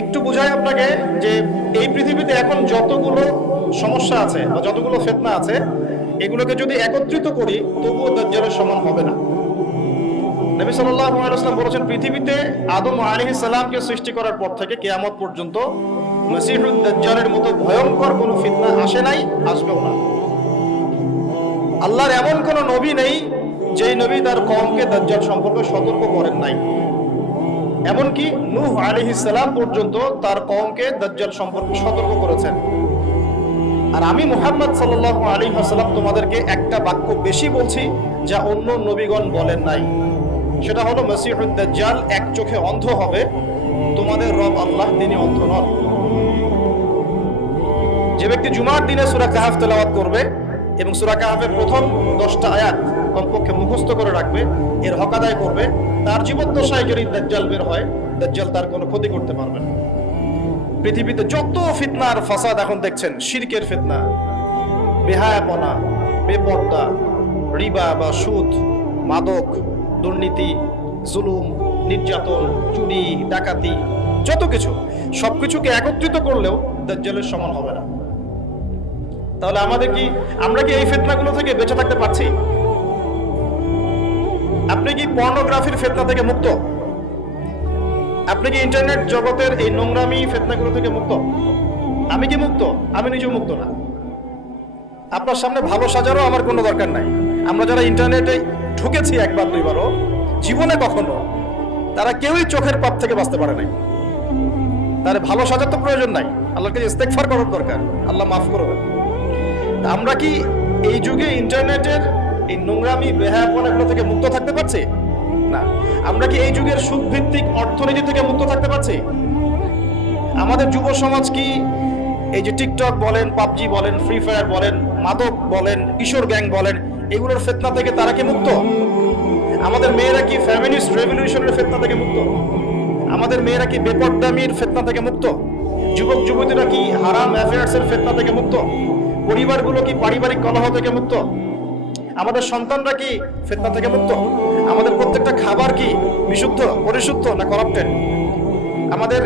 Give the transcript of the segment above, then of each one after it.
একটু বোঝাই আপনাকে যে এই পৃথিবীতে এখন যতগুলো সমস্যা আছে বা যতগুলো ফিতনা আছে, এগুলোকে যদি একত্রিত করি তবুও দাজ্জালের সমান হবে না। নবী সাল্লাল্লাহু আলাইহি ওয়াসাল্লাম বলেছেন, পৃথিবীতে আদম আলাইহিস সালামকে সৃষ্টি করার পর থেকে কিয়ামত পর্যন্ত মসিহুদ দাজ্জালের মতো ভয়ঙ্কর কোনো ফিতনা আসে নাই, আসবেও না। আল্লাহর এমন কোন নবী নেই যেই নবী তার কওমকে দাজ্জাল সম্পর্কে সতর্ক করেন নাই। এমনকি নূহ আলাইহিস সালাম পর্যন্ত তার কওমকে দাজ্জাল সম্পর্কে সতর্ক করেছেন। আর আমি মুহাম্মদ সাল্লাল্লাহু আলাইহি ওয়াসাল্লাম তোমাদেরকে একটা বাক্য বেশি বলছি যা অন্য নবীগণ বলেন নাই, সেটা হলো মসিহুদ দাজ্জাল এক চোখে অন্ধ হবে, তোমাদের রব আল্লাহ তিনি অন্ধ নন। যে ব্যক্তি জুমার দিনে সূরা কাহফ তেলাওয়াত করবে এবং সূরা কাহফের প্রথম 10টা আয়াত কমপক্ষে মুখস্থ করে রাখবে, এর হক আদায় করবে, তার জীবদ্দশায় যদি দাজ্জাল বের হয়, দাজ্জাল তার কোনো ক্ষতি করতে পারবে না। পৃথিবীতে যত ফিতনা আর ফাসাদ এখন দেখছেন, শিরকের ফিতনা, বেহায়াপনা, বেপর্দা, রিবা বা সুদ, মাদক, দুর্নীতি, জুলুম, নির্যাতন, চুরি, ডাকাতি, যত কিছু, সবকিছুকে একত্রিত করলেও দাজ্জালের সমান হবে না। তাহলে আমরা কি এই ফিতনাগুলো থেকে বেঁচে থাকতে পারছি? আপনি কি পর্নোগ্রাফির ফিতনা থেকে মুক্ত? আপনি কি ইন্টারনেট জগতের এই নোংরামি ফিতনাগুলো থেকে মুক্ত? আমি কি মুক্ত? আমি নিজেও মুক্ত না। আপনার সামনে ভালো সাজারও আমার কোনো দরকার নাই। আমরা যারা ইন্টারনেটে ঢুকেছি একবার দুইবারও, জীবনে কখনো তারা কেউই চোখের পাপ থেকে বাঁচতে পারে নাই। তার ভালো সাজার তো প্রয়োজন নাই, আল্লাহর কাছে ইস্তেগফার করার দরকার, আল্লাহ মাফ করবেন। আমরা কি এই যুগে ইন্টারনেটের এই নোংরামি বেহায়াপনাগুলো থেকে মুক্ত থাকতে পারছি? না। আমরা কি এই যুগের সুদভিত্তিক অর্থনীতি থেকে মুক্ত থাকতে পারছি? আমাদের যুব সমাজ কি এই যে টিকটক বলেন, পাবজি বলেন, ফ্রি ফায়ার বলেন, মাদক বলেন, কিশোর গ্যাং বলেন, এগুলোর ফিতনা থেকে তারা কি মুক্ত? আমাদের মেয়েরা কি ফেমিনিস্ট রেভলিউশনের ফিতনা থেকে মুক্ত? আমাদের মেয়েরা কি বেপরদামির ফিতনা থেকে মুক্ত? যুবক যুবতীরা কি হারাম অ্যাফেয়ার্সের ফিতনা থেকে মুক্ত? পরিবারগুলো কি পারিবারিক কলহ থেকে মুক্ত? আমাদের সন্তানরা কি ফিতনা থেকে মুক্ত? আমাদের প্রত্যেকটা খাবার কি বিশুদ্ধ, পরিশুদ্ধ না করাপ্টেড? আমাদের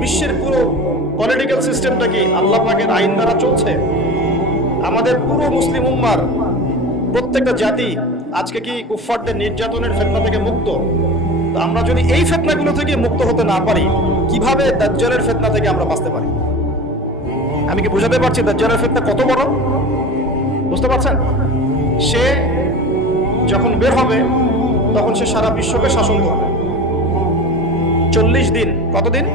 বিশ্বের পুরো পলিটিক্যাল সিস্টেমটা কি আল্লাহ পাকের আইন দ্বারা চলছে? আমাদের পুরো মুসলিম উম্মার প্রত্যেকটা জাতি আজকে কি কুফফারদের নির্যাতনের ফিতনা থেকে মুক্ত? তো আমরা যদি এই ফিতনাগুলো থেকে মুক্ত হতে না পারি, কিভাবে দাজ্জালের ফিতনা থেকে আমরা বাঁচতে পারি? আমি কি বুঝাতে পারছি দাজ্জালের ফিতনা কত বড়? বুঝতে পারছেন? সে যখন বের হবে তখন সে সারা বিশ্বকে শাসন করবে 40 দিন। কতদিন?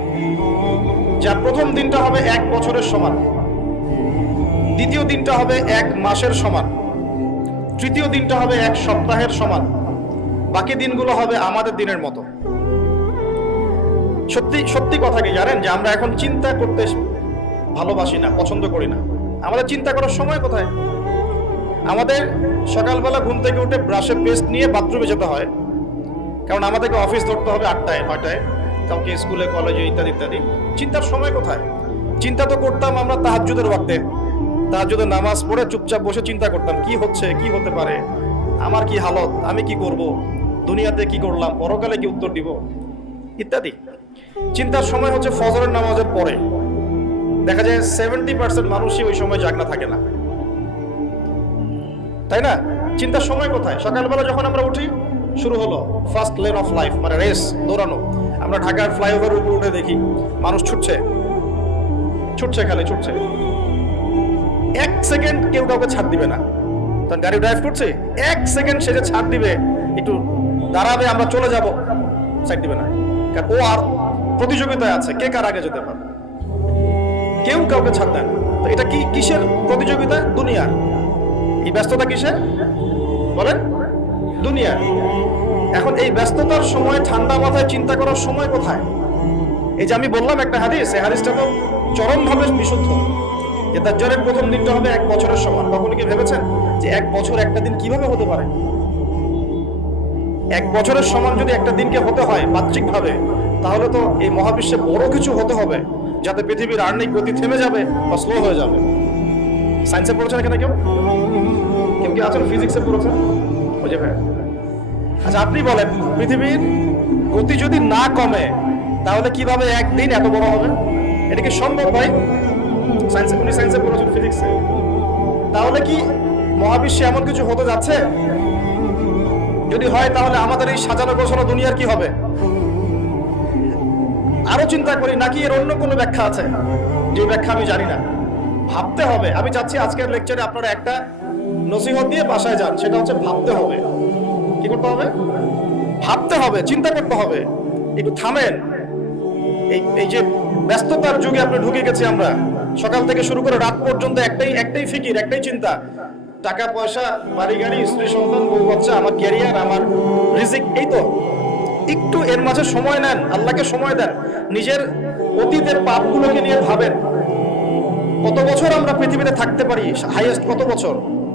যার প্রথম দিনটা হবে 1 বছরের সমান, দ্বিতীয় দিনটা হবে 1 মাসের সমান, তৃতীয় দিনটা হবে 1 সপ্তাহের সমান, বাকি দিনগুলো হবে আমাদের দিনের মতো। সত্যি সত্যি কথা কি জানেন যে আমরা এখন চিন্তা করতে ভালোবাসি না, পছন্দ করি না। আমাদের চিন্তা করার সময় কোথায়? আমাদের সকালবেলা ঘুম থেকে উঠে ব্রাশে পেস্ট নিয়ে বাথরুমে যেতে হয়, কারণ আমাদেরকে অফিস ধরতে হবে 8টায় 9টায়, কাউকে স্কুলে কলেজে ইত্যাদি ইত্যাদি। চিন্তার সময় কোথায়? চিন্তা তো করতাম আমরা তাহাজ্জুদের ওয়াক্তে, তাহাজ্জুদের নামাজ পড়ে চুপচাপ বসে চিন্তা করতাম কি হচ্ছে, কি হতে পারে, আমার কি হালত, আমি কি করব, দুনিয়াতে কি করলাম, পরকালে কি উত্তর দিব ইত্যাদি। চিন্তার সময় হচ্ছে ফজরের নামাজের পরে। দেখা যায় 70% মানুষই ওই সময় জাগনা থাকে না, তাই না? চিন্তার সময় কোথায়? সকালবেলা যখন আমরা উঠি, শুরু হলো ফার্স্ট লেন অফ লাইফ, মানে রেস, দৌড়ানো। আমরা ঢাকার ফ্লাইওভারের উপর উঠে দেখি মানুষ ছুটছে, খালি ছুটছে। 1 সেকেন্ড কেউ কাউকে ছাড় দিবে না। তখন গাড়ি ড্রাইভ করছে, 1 সেকেন্ড সে যে ছাড় দিবে, একটু দাঁড়াবে, আমরা চলে যাব, সাইড দিবে না, কারণ ও আর প্রতিযোগিতায় আছে, কে কার আগে যেতে পারে। কেউ কাউকে ছাড় দেয় না। তো এটা কি কিসের প্রতিযোগিতা? দুনিয়ার। এই ব্যস্ততা কিসের বলেন? দুনিয়ার। এখন এই ব্যস্ততার সময় ঠান্ডা মাথায় চিন্তা করার সময় কোথায়? এই যে আমি বললাম একটা হাদিস, এই হাদিসটা তো চরমভাবে বিশুদ্ধ, যে দাজ্জালের প্রথম দিনটা হবে 1 বছরের সমান। কখনো কি ভেবেছেন যে 1 বছর একটা দিন কিভাবে হতে পারে? 1 বছরের সমান যদি একটা দিনকে হতে হয় বাহ্যিকভাবে, তাহলে তো এই মহাবিশ্বে বড় কিছু হতে হবে, যাতে পৃথিবীর আর্নিক গতি থেমে যাবে বা স্লো হয়ে যাবে। সায়েন্সে পড়েছেন এখানে কেউ? কেউ কি আছেন ফিজিক্সে পড়েছেন? বুঝে ভাই। আচ্ছা আপনি বলেন, পৃথিবীর গতি যদি না কমে তাহলে কিভাবে একদিন এত বড় হবে? এটা কি সম্ভব ভাই? উনি সায়েন্সে পড়েছেন, ফিজিক্সে। তাহলে কি মহাবিশ্বে এমন কিছু হতে যাচ্ছে? যদি হয় তাহলে আমাদের এই সাজানো গোছানো দুনিয়ার কি হবে? আরো চিন্তা করি নাকি এর অন্য কোনো ব্যাখ্যা আছে, যে ব্যাখ্যা আমি জানি না। ভাবতে হবে। আমি চাচ্ছি আজকের লেকচারে আপনারা একটা নসিহত দিয়ে বাসায় যান, সেটা হচ্ছে ভাবতে হবে। কি করতে হবে? ভাবতে হবে, চিন্তা করতে হবে। একটু থামেন। এই যে ব্যস্ততার যুগে আপনি ঢুকে গেছি আমরা, সকাল থেকে শুরু করে রাত পর্যন্ত একটাই ফিকির, একটাই চিন্তা, টাকা পয়সা, বাড়ি গাড়ি, স্ত্রী সন্তান, বউ বাচ্চা, আমার ক্যারিয়ার, আমার রিজিক, এই তো। একটু এর মাঝে সময় নেন, আল্লাহকে সময় দেন, নিজের অতীতের পাপগুলোকে নিয়ে ভাবেন। কত বছর আমরা পৃথিবীতে থাকতে পারি? হাইয়েস্ট কত বছর?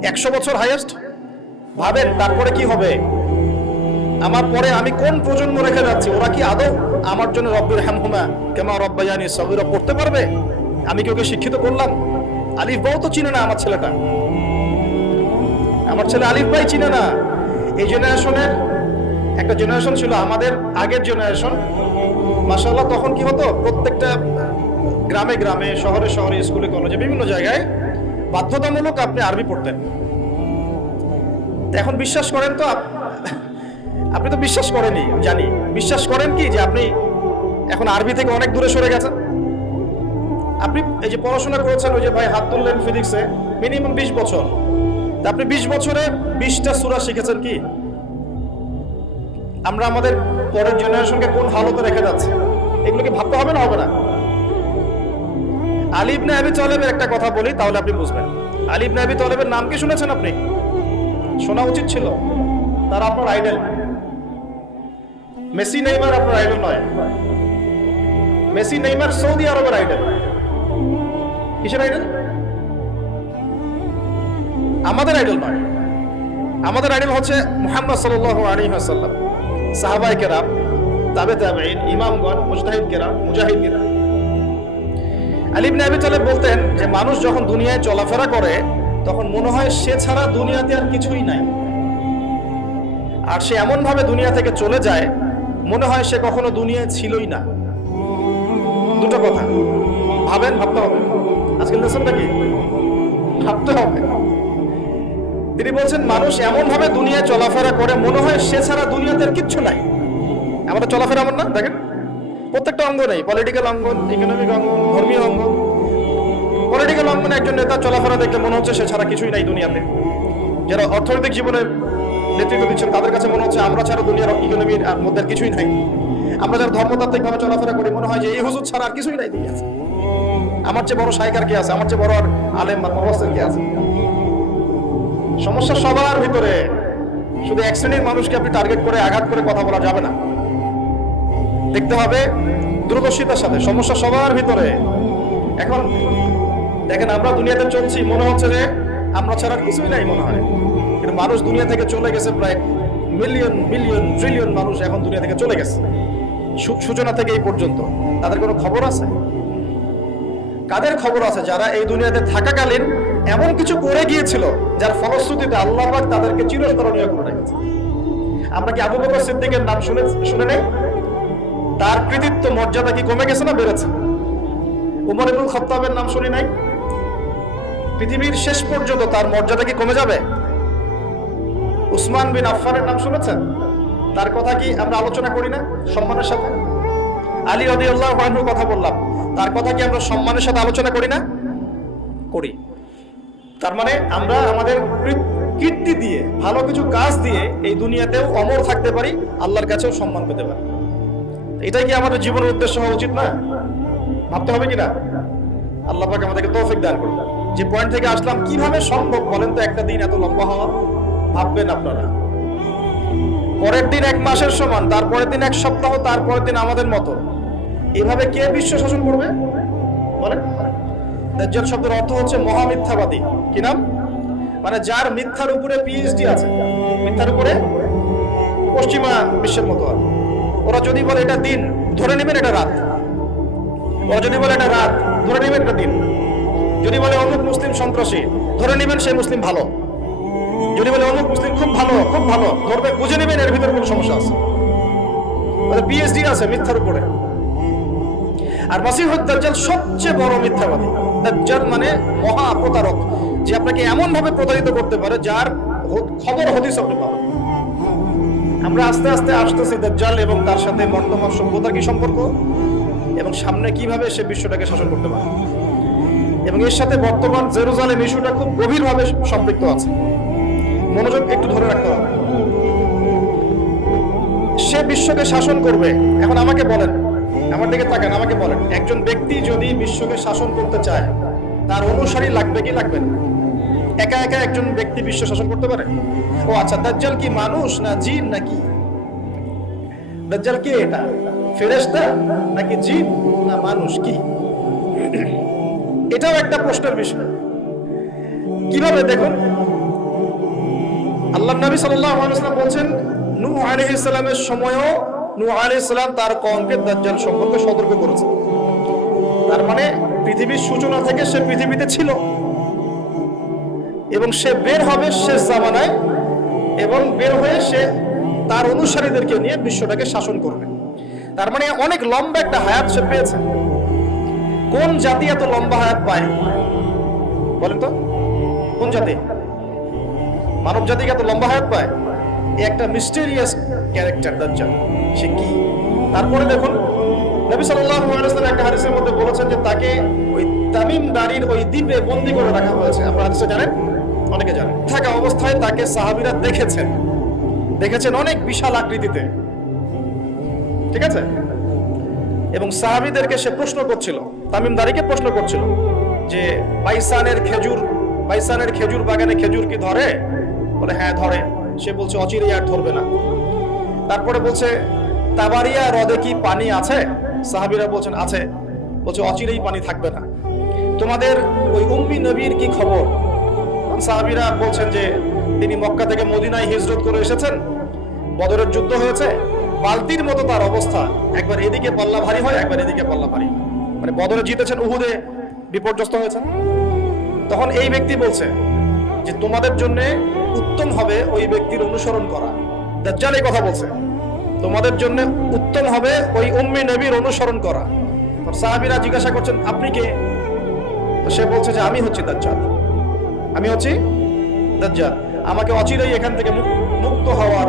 100 বছর হাইয়েস্ট। ভাবেন তারপরে কি হবে? আমার পরে আমি কোন প্রজন্ম রেখে যাচ্ছি? ওরা কি আদৌ আমার জন্য রব্বির হামহুমা কামা রব্বায়ানি সগীরা পড়তে পারবে? আমি কি ওকে শিক্ষিত করলাম? আলিফ বাও তো চিনে না আমার ছেলেটা, আমার ছেলে আলিফ বাই চিনে না। এই জেনারেশনের একটা জেনারেশন ছিল, আমাদের আগের জেনারেশন, মাশাআল্লাহ। তখন কি হতো? প্রত্যেকটা গ্রামে গ্রামে, শহরে শহরে, স্কুলে কলেজে, বিভিন্ন জায়গায় বাধ্যতামূলক আপনি আরবি পড়তেন। এখন বিশ্বাস করেন তো? আপনি তো বিশ্বাস করেনই, জানি। বিশ্বাস করেন কি যে আপনি এখন আরবি থেকে অনেক দূরে সরে গেছেন? আপনি এই যে পড়াশোনা করেছেন, ওই যে ভাই হাত তুললেন ফিজিক্সে, মিনিমাম 20 বছর। আপনি 20 বছরে 20টা সূরা শিখেছেন কি? আমরা আমাদের পরের জেনারেশনকে কোন হালতে রেখে যাচ্ছি? এগুলোকে ভাবতে হবে না, হবে না? আলী ইবনে আবি তালেবের একটা কথা বলি, তাহলে আপনি বুঝবেন। আলী ইবনে আবি তালেবের নাম কি শুনেছেন আপনি? শোনা উচিত ছিল। তারা আপনার আইডল। মেসি নেইমার আপনার আইডল নয়। মেসি নেইমার সৌদি আরবের আইডল। কিসের আইডল? আমাদের আইডল নয়। আমাদের আইডল হচ্ছে মুহাম্মদ সাল্লাল্লাহু আলাইহি ওয়াসাল্লাম, সাহাবায়ে কেরাম, তাবে তাবেঈন, ইমামগণ, মুজতাহিদ কেরাম, মুজাহিদ কেরাম। আলী ইবনে আবি তালেব বলতেন যে মানুষ যখন দুনিয়ায় চলাফেরা করে তখন মনে হয় সে ছাড়া দুনিয়াতে আর কিছুই নাই। আর সে এমন ভাবে দুনিয়া থেকে চলে যায় মনে হয় সে কখনো দুনিয়ায় ছিলই না। দুটো কথা ভাবেন, ভাবতে হবে। আজকের লেসনটা কি? ভাবতে হবে। তিনি বলছেন মানুষ এমন ভাবে দুনিয়ায় চলাফেরা করে মনে হয় সে ছাড়া দুনিয়াতে আর কিচ্ছু নাই। আমাদের চলাফেরা এমন না? দেখেন প্রত্যেকটা অঙ্গ নেই, পলিটিক্যাল অঙ্গন, ইকোনমিক অঙ্গন, ধর্মীয় অঙ্গন। পলিটিক্যাল অঙ্গনে একজন নেতা চলাফেরা দেখলে মনে হচ্ছে সে ছাড়া কিছুই নাই দুনিয়াতে। যারা অর্থনৈতিক জীবনের নেতৃত্ব দিচ্ছেন তাদের কাছে মনে হচ্ছে আমরা ছাড়া দুনিয়ার ইকোনমির আর মধ্যে আর কিছুই নাই। আমরা যারা ধর্মতাত্ত্বিক ভাবে চলাফেরা করি মনে হয় যে এই হুজুর ছাড়া আর কিছুই নাই দুনিয়াতে। আমার চেয়ে বড় শাইখার কে আছে? আমার চেয়ে বড় আর আলেম আর মুফাসসির কে আছে? সমস্যা সবার ভিতরে। শুধু এক শ্রেণীর মানুষকে আপনি টার্গেট করে আঘাত করে কথা বলা যাবে না। দেখতে হবে দূরদর্শিতার সাথে। সমস্যা সবার ভিতরে। এখন দেখেন আমরা দুনিয়াতে চলছি, মনে হচ্ছে যে আমরা ছাড়া কিছুই নাই মনে হয়। কিন্তু মানুষ দুনিয়া থেকে চলে গেছে, প্রায় মিলিয়ন বিলিয়ন ট্রিলিয়ন মানুষ এখন দুনিয়া থেকে চলে গেছে সূচনা থেকে এই পর্যন্ত। তাদের কোনো খবর আছে? কাদের খবর আছে? যারা এই দুনিয়াতে থাকাকালীন এমন কিছু করে গিয়েছিল যার ফলশ্রুতিতে আল্লাহ পাক তাদেরকে চিরস্মরণীয় করে রেখেছে। আমরা কি আবু বকর সিদ্দিকের নাম শুনে নেই? তার কৃতিত্ব মর্যাদা কি কমে গেছে না বেড়েছে? উমর ইবনুল খাত্তাবের নাম শুনি নাই? পৃথিবীর শেষ পর্যন্ত তার মর্যাদা কি কমে যাবে? উসমান বিন আফফানের নাম শুনেছেন? তার কথা কি আমরা আলোচনা করি না সম্মানের সাথে? আলী রাদিয়াল্লাহু আনহুর কথা বললাম, তার কথা কি আমরা সম্মানের সাথে আলোচনা করি না? করি। তার মানে আমরা আমাদের কীর্তি দিয়ে, ভালো কিছু কাজ দিয়ে এই দুনিয়াতেও অমর থাকতে পারি, আল্লাহর কাছেও সম্মান পেতে পারি। এটাই কি আমাদের জীবনের উদ্দেশ্য হওয়া উচিত না? ভাবতে হবে কিনা? আল্লাহ পাক আমাদেরকে তৌফিক দান করুন। যে পয়েন্ট থেকে আসলাম, কিভাবে সম্ভব বলেন তো একটা দিন এত লম্বা হওয়া? ভাববেন আপনারা। পরের দিন 1 মাসের সমান, তারপরের দিন 1 সপ্তাহ, তারপরের দিন আমাদের মতো। এভাবে কে বিশ্ব শাসন করবে বলেন? দাজ্জাল শব্দের অর্থ হচ্ছে মহামিথ্যাবাদী। কি নাম? মানে যার মিথ্যার উপরে পিএইচডি আছে। মিথ্যার উপরে পশ্চিমা বিশ্বের মতো। ওরা যদি বলে এটা দিন, ধরে নেবেন এটা রাত। ওরা যদি বলে এটা রাত, ধরে নেবেন এটা দিন। যদি বলে অমুক মুসলিম সন্ত্রাসী, ধরে নেবেন সে মুসলিম ভালো। যদি বলে অমুক মুসলিম খুব ভালো, খুব ভালো, ধরবে, বুঝে নেবেন এর ভিতরে কোনো সমস্যা আছে। পিএইচডি আছে মিথ্যার উপরে। আর মাসিহুদ দাজ্জাল সবচেয়ে বড় মিথ্যাবাদী। দাজ্জাল মানে মহা প্রতারক, যে আপনাকে এমন ভাবে প্রতারিত করতে পারে যার খবর হদিস আপনি পাবেন। আমরা আস্তে আস্তে আসতেছি দাজ্জাল এবং তার সাথে বর্তমান সভ্যতার কি সম্পর্ক এবং সামনে কিভাবে সে বিশ্বটাকে শাসন করতে পারে, এবং এর সাথে বর্তমান জেরুজালেম ইস্যুটা খুব গভীরভাবে সম্পৃক্ত আছে। মনোযোগ একটু ধরে রাখতে হবে। সে বিশ্বকে শাসন করবে। এখন আমাকে বলেন, আমার দিকে তাকান, আমাকে বলেন, একজন ব্যক্তি যদি বিশ্বকে শাসন করতে চায় তার অনুসারী লাগবে কি লাগবে না? একা একা একজন ব্যক্তি বিশ্ব শাসন করতে পারে? ও আচ্ছা, দাজ্জাল কি মানুষ না জিন নাকি? দাজ্জাল কে? এটা ফেরেশতা নাকি জিন না মানুষ? কি? এটাও একটা প্রশ্নের বিষয়। কিভাবে? দেখুন, আল্লাহ নবী সাল্লাল্লাহু আলাইহি ওয়াসাল্লাম বলছেন, নূহ আলাইহিস সালামের সময়ও নূহ আলাইহিস সালাম তার কওমকে দাজ্জাল সম্পর্কে সতর্ক করেছেন। তার মানে পৃথিবীর সূচনা থেকে সে পৃথিবীতে ছিল এবং সে বের হবে শেষ জামানায়, এবং বের হয়ে সে তার অনুসারীদেরকে নিয়ে বিশ্বটাকে শাসন করবে। তার মানে অনেক লম্বা একটা হায়াত সে পেয়েছে। কোন জাতি এত লম্বা হায়াত পায় বলেন তো? কোন জাতি? মানব জাতি এত লম্বা হায়াত পায়? একটা মিস্টেরিয়াস ক্যারেক্টার দাজ্জাল। সে কি? তারপরে দেখুন, নবী সাল্লাল্লাহু আলাইহি ওয়াসাল্লাম একটা হাদিসের মধ্যে বলেছেন যে তাকে ওই তামিম দারির ওই দ্বীপে বন্দী করে রাখা হয়েছে। আপনারা হাদিসটা জানেন? অনেকে জানেন। থাকা অবস্থায় তাকে সাহাবীরা দেখেছেন অনেক বিশাল আকৃতিতে, ঠিক আছে? এবং সাহাবীদেরকে সে প্রশ্ন করছিল, তামিম দারিকে প্রশ্ন করছিল যে বাইসানের খেজুর বাগানে খেজুর কি ধরে? বলে হ্যাঁ ধরে। সে বলছে অচিরেই আর ধরবে না। তারপরে বলছে তাবারিয়া হ্রদে কি পানি আছে? সাহাবীরা বলছেন আছে। বলছে অচিরেই পানি থাকবে না। তোমাদের ওই উম্মি নবীর কি খবর? সাহাবীরা বলছেন যে তিনি মক্কা থেকে মদিনায় হিজরত করে এসেছেন, বদরের যুদ্ধ হয়েছে, বালতির মতো তার অবস্থা, একবার এদিকে পাল্লা ভারী হয় একবার এদিকে পাল্লা ভারী, মানে বদরে জিতেছেন, উহুদে বিপর্যস্ত হয়েছেন। তখন এই ব্যক্তি বলছে যে তোমাদের জন্য উত্তম হবে ওই ব্যক্তির অনুসরণ করা। দাজ্জাল এই কথা বলছে, তোমাদের জন্য উত্তম হবে ওই উম্মি নবীর অনুসরণ করা। সাহাবীরা জিজ্ঞাসা করছেন আপনি কে? তো সে বলছে যে আমি হচ্ছি দাজ্জাল, আমাকে অচিরেই এখান থেকে মুক্ত হওয়ার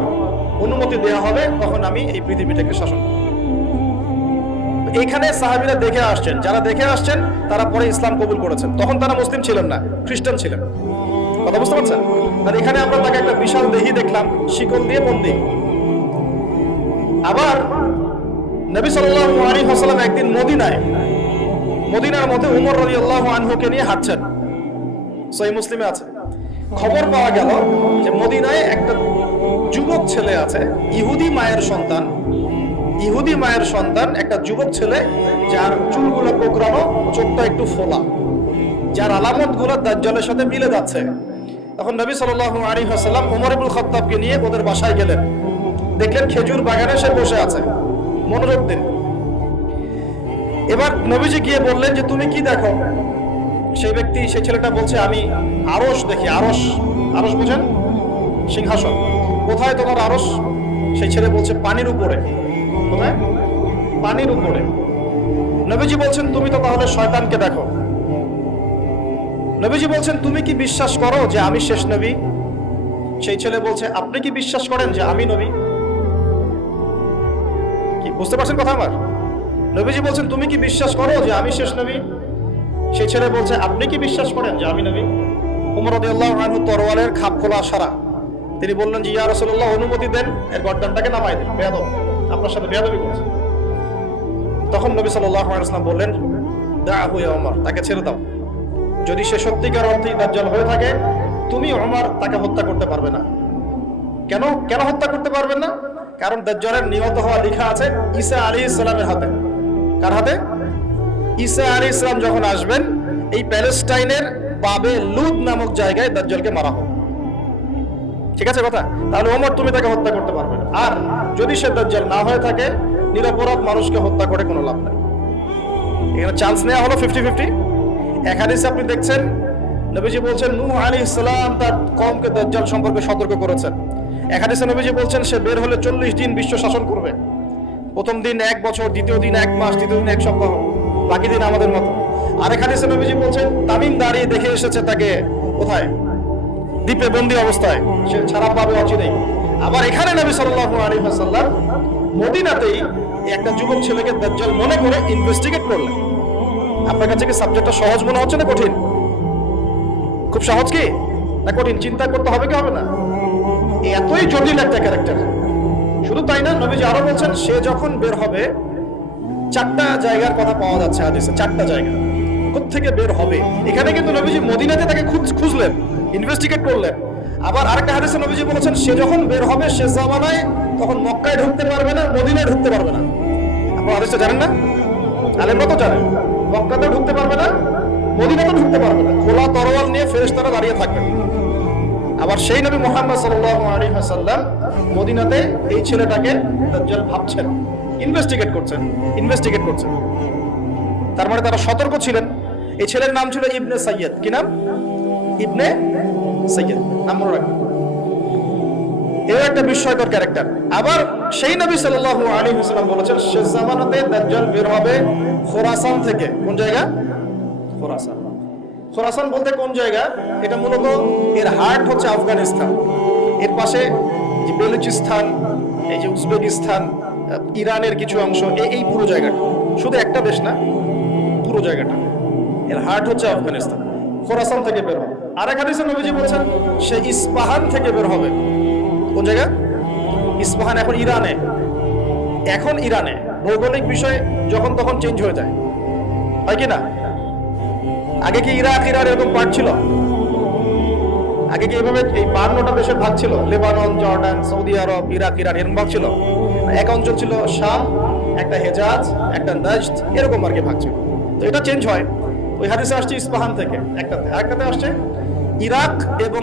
অনুমতি দেওয়া হবে, তখন আমি এই পৃথিবীটাকে শাসন করব। এখানে সাহাবীরা দেখে আসছেন, যারা দেখে আসছেন তারা পরে ইসলাম কবুল করেছেন। তখন তারা মুসলিম ছিলেন না, খ্রিস্টান ছিলেন। কথা বুঝতে পারছেন? আর এখানে আমরা তাকে একটা বিশাল দেহি দেখলাম, শিকল দিয়ে বন্দী। আবার নবী সাল্লাল্লাহু আলাইহি ওয়াসাল্লাম একদিন মদিনার মধ্যে উমর রাদিয়াল্লাহু আনহুকে নিয়ে হাঁটছেন, সহিহ মুসলিমে আছে। খবর পাওয়া গেল যে মদিনায় একটা যুবক ছেলে আছে, ইহুদি মায়ের সন্তান একটা যুবক ছেলে, যার চুলগুলো কোঁকড়ানো, চোখটা একটু ফোলা, যার আলামতগুলো দাজ্জালের সাথে মিলে যাচ্ছে। তখন নবী সাল্লাল্লাহু আলাইহি ওয়াসাল্লাম ওমর ইবনুল খাত্তাবকে নিয়ে ওদের বাসায় গেলেন। দেখলেন খেজুর বাগানে সে বসে আছে। মনোযোগ দিন। এবার নবীজি গিয়ে বললেন যে তুমি কি দেখো? সেই ছেলেটা বলছে আমি আরশ দেখি। আরশ বোঝেন? সিংহাসন। কোথায় তোমার আরশ? সেই ছেলে বলছে পানির উপরে। কোথায়? পানির উপরে। নবীজি বলছেন তুমি তো তাহলে শয়তানকে দেখো। নবীজি বলছেন তুমি কি বিশ্বাস করো যে আমি শেষ নবী? সেই ছেলে বলছে আপনি কি বিশ্বাস করেন যে আমি নবী? কি বুঝতে পারছেন কথা আমার? নবীজি বলছেন তুমি কি বিশ্বাস করো যে আমি শেষ নবী? সেই ছেলে বলছে আপনি কি বিশ্বাস করেন যে আমি নবী? উমর রাদিয়াল্লাহু আনহু তরওয়ালের খাপ খোলা সারা। তিনি বললেন যে ইয়া রাসূলুল্লাহ অনুমতি দেন, এর গর্দানটাকে নামাই দেন, বেয়াদব, আপনার সাথে বেয়াদবি করছে। তখন নবী সাল্লাল্লাহু আলাইহি ওয়াসাল্লাম বললেন দাআহু ইয়া উমর, তাকে ছেড়ে দাও। যদি সে সত্যিকার অর্থেই দাজ্জাল হয়ে থাকে, তুমি উমর তাকে হত্যা করতে পারবে না। কেন হত্যা করতে পারবেন না? কারণ দাজ্জালের নিহত হওয়া লেখা আছে ঈসা আলাইহিস সালামের হাতে। কার হাতে? ঈসা আলাইহিস সালাম যখন আসবেন, এই প্যালেস্টাইনের বাবে লুদ নামক জায়গায় দাজ্জালকে মারা হবে। ঠিক আছে কথা? তাহলে ওমর তুমি তাকে হত্যা করতে পারবে না। আর যদি সে দাজ্জাল না হয়ে থাকে, নিরপরাধ মানুষকে হত্যা করে কোনো লাভ নাই। এখানে চান্স নেওয়া হলো 50-50। এক হাদিসে আপনি দেখছেন নবীজি বলছেন নূহ আলাইহিস সালাম তার কওমকে দাজ্জাল সম্পর্কে সতর্ক করেছেন। এক হাদিসে নবীজি বলছেন সে বের হলে 40 দিন বিশ্ব শাসন করবে। প্রথম দিন 1 বছর, দ্বিতীয় দিন 1 মাস, তৃতীয় দিন 1 সপ্তাহ। বাকি দিন আমাদের মতো। আরেক হাদিসে নবীজি বলছেন তামিম দাঁড়িয়ে দেখে এসেছে তাকে কোথায়, দ্বীপে বন্দী অবস্থায়, সে ছাড়া পাবে অচিরেই। আবার এখানে নবী সাল্লাল্লাহু আলাইহি ওয়াসাল্লাম মদিনাতেই একটা যুবক ছেলেকে দাজ্জাল মনে করে ইনভেস্টিগেট করলেন। আপনার কাছে কি সাবজেক্টটা সহজ মনে হচ্ছে না কঠিন? খুব সহজ কি না কঠিন? চিন্তা করতে হবে কি হবে না? এতই জটিল একটা ক্যারেক্টার। শুধু তাই না, নবীজি আরো বলছেন সে যখন বের হবে, 4টা জায়গার কথা পাওয়া যাচ্ছে হাদিসে, 4টা জায়গা কোত্থেকে বের হবে। এখানে কিন্তু নবীজি মদিনাতে তাকে খুঁজলেন, ইনভেস্টিগেট করলেন। আবার আরেকটা হাদিসে নবীজি বলেছেন সে যখন বের হবে সে জামানায় তখন মক্কায় ঢুকতে পারবে না, মদিনায় ঢুকতে পারবে না। আপনারা হাদিসটা জানেন না? আলেমরা তো জানেন। মক্কাতেও ঢুকতে পারবে না, মদিনাতেও ঢুকতে পারবে না। খোলা তরোয়াল নিয়ে ফেরেশতারা দাঁড়িয়ে থাকবেন। আবার সেই নবী মুহাম্মদ সাল্লাল্লাহু আলাইহি ওয়াসাল্লাম মদিনাতে এই ছেলেটাকে দাজ্জাল ভাবছেন, ইনভেস্টিগেট করছেন। তার মানে তারা সতর্ক ছিলেন। এই ছেলের নাম ছিল ইবনে সাইয়্যিদ। কি নাম? ইবনে সাইয়্যিদ, নাম মনে রাখবেন। এর একটা বিস্ময়কর ক্যারেক্টার। আবার সেই নবী সাল্লাল্লাহু আলাইহি ওয়াসাল্লাম বলেছেন শেষ জামানাতে দাজ্জাল বের হবে খোরাসান থেকে। কোন জায়গা? খোরাসান। খোরাসান বলতে কোন জায়গা? এটা মূলত এর হার্ট হচ্ছে আফগানিস্তান, এর পাশে যে বেলুচিস্তান, এই যে উজবেকিস্তান, ইরানের কিছু অংশ, এই পুরো জায়গাটা, শুধু একটা দেশ না, পুরো জায়গাটা এর হার্ট হচ্ছে আফগানিস্তান। খোরাসান থেকে বের হবে। আরেক হাদিসে নবীজি বলছেন সে ইস্পাহান থেকে বের হবে। কোন জায়গা? ইস্পাহান এখন ইরানে। ভৌগোলিক বিষয় যখন তখন চেঞ্জ হয়ে যায়, হয় কি না? আগে কি ইরাক ইরান এরকম পার্ট ছিল? আগে কি এভাবে এই 52টা দেশের ভাগ ছিল? লেবানন, জর্ডান, সৌদি আরব, ইরাক ইরান এরকম ভাগ ছিল? এক অঞ্চল ছিল শাম, একটা হেজাজ, একটা নাজদ, এরকম আর কি ভাগ ছিল। তো এটা চেঞ্জ হয়। ওই হাদিসে আসছে ইস্পাহান থেকে একটাতে, আরেকটাতে আসছে ইরাক এবং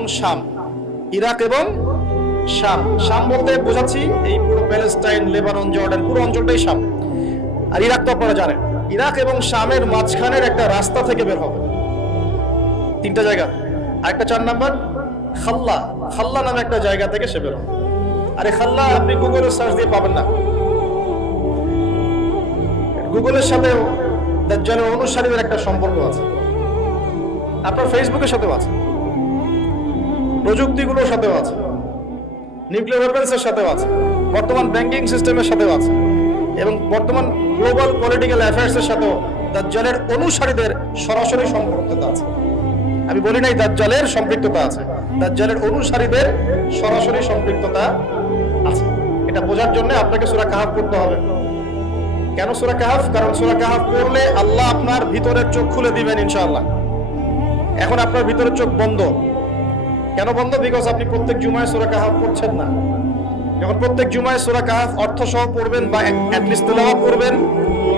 শাম। শাম বলতে বোঝাচ্ছি এই পুরো প্যালেস্টাইন, লেবানন, জর্ডান, পুরো অঞ্চলটাই শাম। আর ইরাক তো আপনারা জানেন। ইরাক এবং শামের মাঝখানের একটা রাস্তা থেকে বের হবে। 3টা জায়গা। আরেকটা 4 নাম্বার খাল্লা নামে একটা জায়গা থেকে সে বের হবে। আরে খাল্লা আপনি গুগলে সার্চ দিয়ে পাবেন না। গুগলের সাথেও দাজ্জালের অনুসারীদের একটা সম্পর্ক আছে, আপনার ফেসবুকের সাথেও আছে, প্রযুক্তিগুলোর সাথেও আছে, নিউক্লিয়ার ওয়েপন্সের সাথেও আছে, বর্তমান ব্যাংকিং সিস্টেমের সাথেও আছে, এবং বর্তমান গ্লোবাল পলিটিক্যাল অ্যাফেয়ার্সের সাথেও দাজ্জালের অনুসারীদের সরাসরি সম্পৃক্ততা আছে। আমি বলি নাই দাজ্জালের সম্পৃক্ততা আছে, দাজ্জালের অনুসারীদের সরাসরি সম্পৃক্ততা আছে। এটা বোঝার জন্য আপনাকে সূরা কাহফ পড়তে হবে। কেন সূরা কাহফ? কারণ সূরা কাহফ পড়লে আল্লাহ আপনার ভিতরের চোখ খুলে দিবেন ইনশাআল্লাহ। এখন আপনার ভিতরের চোখ বন্ধ। কেন বন্ধ? বিকজ আপনি প্রত্যেক জুমায় সূরা কাহফ পড়ছেন না। যখন প্রত্যেক জুমায় সূরা কাহফ অর্থ সহ পড়বেন বা অ্যাটলিস্ট তেলাওয়াত করবেন,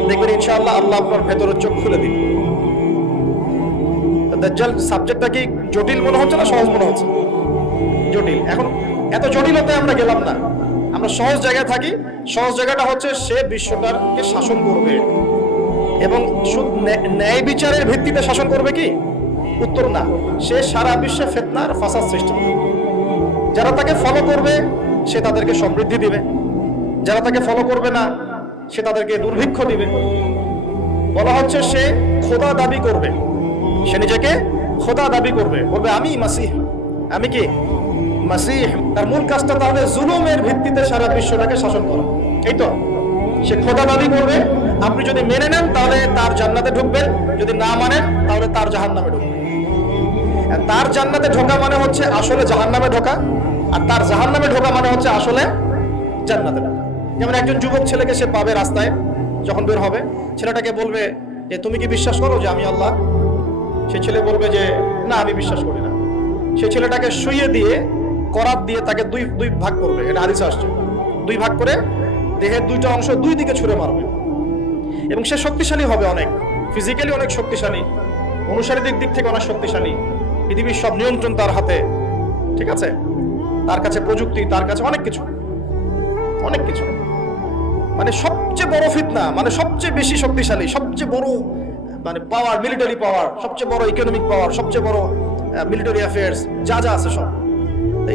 দেখবেন ইনশাআল্লাহ আল্লাহ আপনার ভেতরের চোখ খুলে দিবেন। দাজ্জাল সাবজেক্টটা কি জটিল মনে হচ্ছে না সহজ মনে হচ্ছে? জটিল। এখন এত জটিলতায় আমরা গেলাম না, আমরা সহজ জায়গায় থাকি। সহজ জায়গাটা হচ্ছে সে বিশ্বটাকে শাসন করবে, এবং ন্যায় বিচারের ভিত্তিতে শাসন করবে কি? উত্তর না, সে সারা বিশ্বে ফিতনার ফাসাদ সৃষ্টি করবে। যারা তাকে ফলো করবে সে তাদেরকে সমৃদ্ধি দিবে, যারা তাকে ফলো করবে না সে তাদেরকে দুর্ভিক্ষ দিবে। বলা হচ্ছে সে খোদা দাবি করবে, সে নিজেকে খোদা দাবি করবে, বলবে আমি মাসিহ। আমি কি? মাসিহ। তার মূল কাজটা তাহলে জুলুমের ভিত্তিতে সারা বিশ্বটাকে শাসন করা। এই তো সে খোদা দাবি করবে। আপনি যদি মেনে নেন তাহলে তার জান্নাতে ঢুকবেন, যদি না মানেন তাহলে তার জাহান্নামে ঢুকবেন। তার জান্নাতে ঢোকা মানে হচ্ছে আসলে জাহান্নামে ঢোকা, আর তার জাহান্নামে ঢোকা মানে হচ্ছে আসলে জান্নাতে ঢোকা। যেমন একজন যুবক ছেলেকে সে পাবে রাস্তায়, যখন বের হবে ছেলেটাকে বলবে যে তুমি কি বিশ্বাস করো যে আমি আল্লাহ? সে ছেলে বলবে যে না, আমি বিশ্বাস করি না। সে ছেলেটাকে শুইয়ে দিয়ে করাত দিয়ে তাকে দুই ভাগ করবে। এটা হাদিসে আসছে। 2 ভাগ করে দেহের 2টা অংশ 2 দিকে ছুঁড়ে মারবে, এবং সে শক্তিশালী হবে, অনেক ফিজিক্যালি অনেক শক্তিশালী, অনুসারীদের দিক থেকে অনেক শক্তিশালী। পৃথিবীর সব নিয়ন্ত্রণ তার হাতে, ঠিক আছে? তার কাছে প্রযুক্তি, তার কাছে অনেক কিছু। মানে সবচেয়ে বড় ফিতনা, মানে সবচেয়ে বেশি শক্তিশালী, সবচেয়ে বড় মানে পাওয়ার, মিলিটারি পাওয়ার, সবচেয়ে বড় ইকোনমিক পাওয়ার, সবচেয়ে বড় মিলিটারি অ্যাফেয়ার্স, যা আছে সব।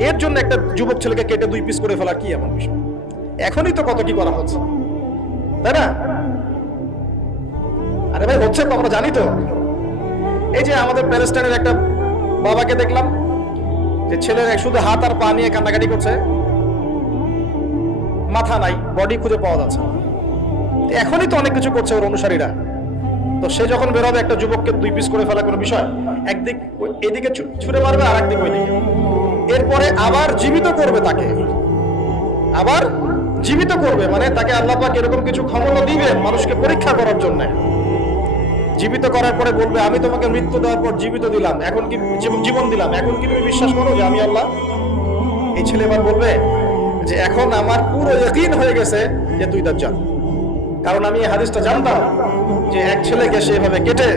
এর জন্য একটা যুবক ছেলেকে কেটে 2 পিস করে ফেলা কি এমন বিষয়? এখনই তো কত কি করা হচ্ছে, তাই না? আরে ভাই হচ্ছে তো, আমরা জানি তো। এই যে আমাদের প্যালেস্টাইনের একটা বাবাকে দেখলাম যে ছেলের শুধু হাত আর পা নিয়ে কান্নাকাটি করছে, মাথা নাই, বডি খুঁজে পাওয়া যাচ্ছে না। এখনই তো অনেক কিছু করছে ওর অনুসারীরা। তো সে যখন বেরোবে একটা যুবককে 2 পিস করে ফেলা কোনো বিষয়, একদিক এদিকে ছুড়ে মারবে আর একদিক ওইদিকে, এরপরে আবার জীবিত করবে তাকে, আবার জীবিত করবে, মানে তাকে আল্লাহ পাক এরকম কিছু ক্ষমতা দিবে মানুষকে পরীক্ষা করার জন্য। জীবিত করার পরে বলবে আমি তোমাকে মৃত্যু দেওয়ার পর জীবিত দিলাম, এখন কি জীবন দিলাম, এখন কি তুমি বিশ্বাস করো যে আমি আল্লাহ? এই ছেলে এবার বলবে যে এখন আমার পুরো ইয়াকিন হয়ে গেছে যে তুই দাজ্জাল, কারণ আমি এই হাদিসটা জানতাম যে এক ছেলেকে সেভাবে কেটে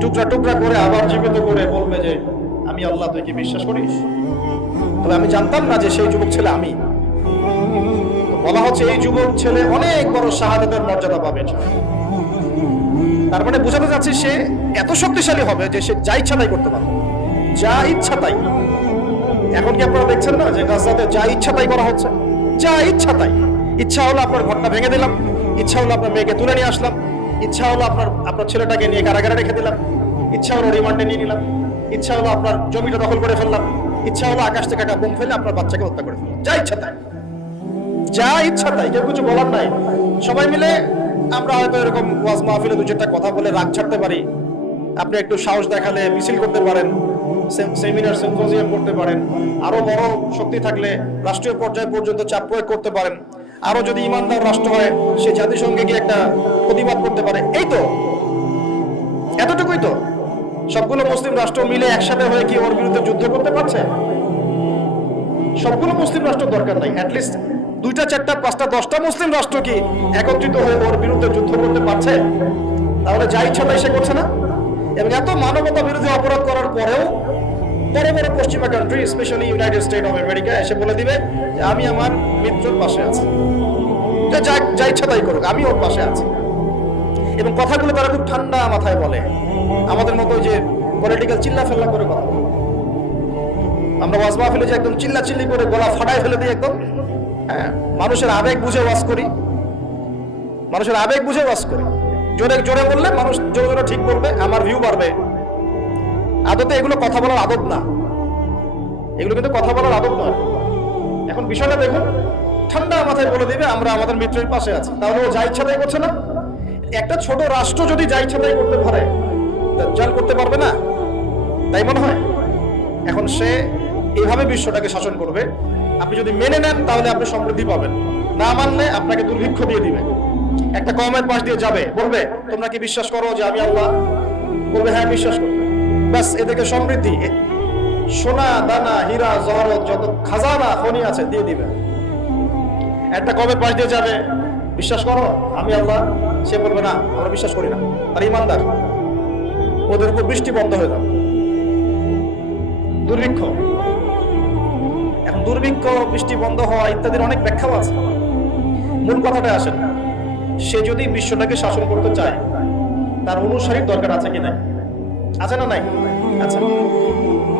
টুকরা টুকরা করে আবার জীবিত করে বলবে যে আমি আল্লাহ, তুই কি বিশ্বাস করিস? তবে আমি জানতাম না যে সেই যুবক ছেলে আমি। বলা হচ্ছে এই যুবক ছেলে অনেক বড় শাহাদাতের মর্যাদা পাবে। তার মানে বোঝাতে যাচ্ছে সে এত শক্তিশালী হবে যে সে যা ইচ্ছা তাই করতে পারবে, যা ইচ্ছা তাই। এখন কি আপনারা দেখছেন না যে গাজাতে যা ইচ্ছা তাই করা হচ্ছে, যা ইচ্ছা তাই। ইচ্ছা হলো আপনার ঘরটা ভেঙে দিলাম, ইচ্ছা হলো আপনার মেয়েকে তুলে নিয়ে আসলাম, ইচ্ছা হলো আপনার ছেলেটাকে নিয়ে কারাগারে রেখে দিলাম, ইচ্ছা হলো রিমান্ডে নিয়ে নিলাম, ইচ্ছা হলো আপনার জমিটা দখল করে ফেললাম, ইচ্ছা হলো আকাশ থেকে একটা বোম ফেলে আপনার বাচ্চাকে হত্যা করে ফেললাম। যা ইচ্ছা তাই, যা ইচ্ছা তাই, কেউ কিছু বলার নাই। সবাই মিলে আমরা হয়তো এরকম ওয়াজ মাহফিলে 2-4টা কথা বলে রাগ ছাড়তে পারি, আপনি একটু সাহস দেখালে মিছিল করতে পারেন, সেমিনার সিম্পোজিয়াম করতে পারেন, আরো বড় শক্তি থাকলে রাষ্ট্রীয় পর্যায় পর্যন্ত চাপ প্রয়োগ করতে পারেন, আরো যদি ইমানদার রাষ্ট্র হয় সে জাতিসংঘে গিয়ে একটা প্রতিবাদ করতে পারে। এই তো, এতটুকুই তো। সবগুলো মুসলিম রাষ্ট্র মিলে একসাথে হয়ে কি ওর বিরুদ্ধে যুদ্ধ করতে পারছে? সবগুলো মুসলিম রাষ্ট্র দরকার নাই, অ্যাটলিস্ট 2টা 4টা 5টা 10টা মুসলিম রাষ্ট্র কি একত্রিত হয়ে ওর বিরুদ্ধে যুদ্ধ করতে পারছে? তাহলে যা ইচ্ছা তাই সে করছে না। এবং এত মানবতা বিরোধী অপরাধ করার পরেও বড় বড় পশ্চিমা country, specially United state of America এসে বলে দিবে যে আমি আমার মিত্রের পাশে আছি, যা ইচ্ছা তাই করুক, আমি ওর পাশে আছি। এবং কথাগুলো তারা খুব ঠান্ডা মাথায় বলে, আমাদের মতো যে পলিটিক্যাল চিল্লা ফেল্লা করে কথা বলে। আমরা ওয়াজ মাহফিলে যে একদম চিল্লা চিল্লি করে গলা ফাটায় ফেলে দিই একদম, হ্যাঁ, মানুষের আবেগ বুঝে ওয়াজ করি, মানুষের আবেগ বুঝে ওয়াজ করি। জোরে জোরে বললে মানুষ জোরে জোরে ঠিক বলবে, আমার ভিউ বাড়বে। আদতে এগুলো কথা বলার আদত না, এগুলো কিন্তু কথা বলার আদত নয়। এখন বিষয়টা দেখুন, ঠান্ডা মাথায় বলে দিবে আমরা আমাদের মিত্রের পাশে আছি, তাহলে ও যা ইচ্ছা তাই করছে না? একটা ছোট রাষ্ট্র যদি যা ইচ্ছা তাই করতে পারে, দাজ্জাল করতে পারবে না? তাই মনে হয়? এখন সে এইভাবে বিশ্বটাকে শাসন করবে। আপনি যদি মেনে নেন তাহলে আপনি সমৃদ্ধি পাবেন, না মানলে আপনাকে দুর্ভিক্ষ দিয়ে দিবে। একটা কওমের পাশ দিয়ে যাবে, বলবে তোমরা কি বিশ্বাস করো যে আমি আল্লাহ? বলবে হ্যাঁ বিশ্বাস করি। ব্যাস, এদেরকে সমৃদ্ধি, সোনা দানা হীরা জহরত যত খাজানা খনি আছে দিয়ে দিবে। একটা কওমের পাশ দিয়ে যাবে, বিশ্বাস করো আমি আল্লাহ? সে বলবে না, আমরা বিশ্বাস করি না, আর ইমানদার। ওদের উপর বৃষ্টি বন্ধ হয়ে যাবে, দুর্ভিক্ষ। এখন দুর্ভিক্ষ, বৃষ্টি বন্ধ হওয়া ইত্যাদির অনেক ব্যাখ্যাও আছে। মূল কথাটা আসেন, সে যদি বিশ্বটাকে শাসন করতে চায় তার অনুসারীর দরকার আছে কি নাই? আছে না নাই? আচ্ছা,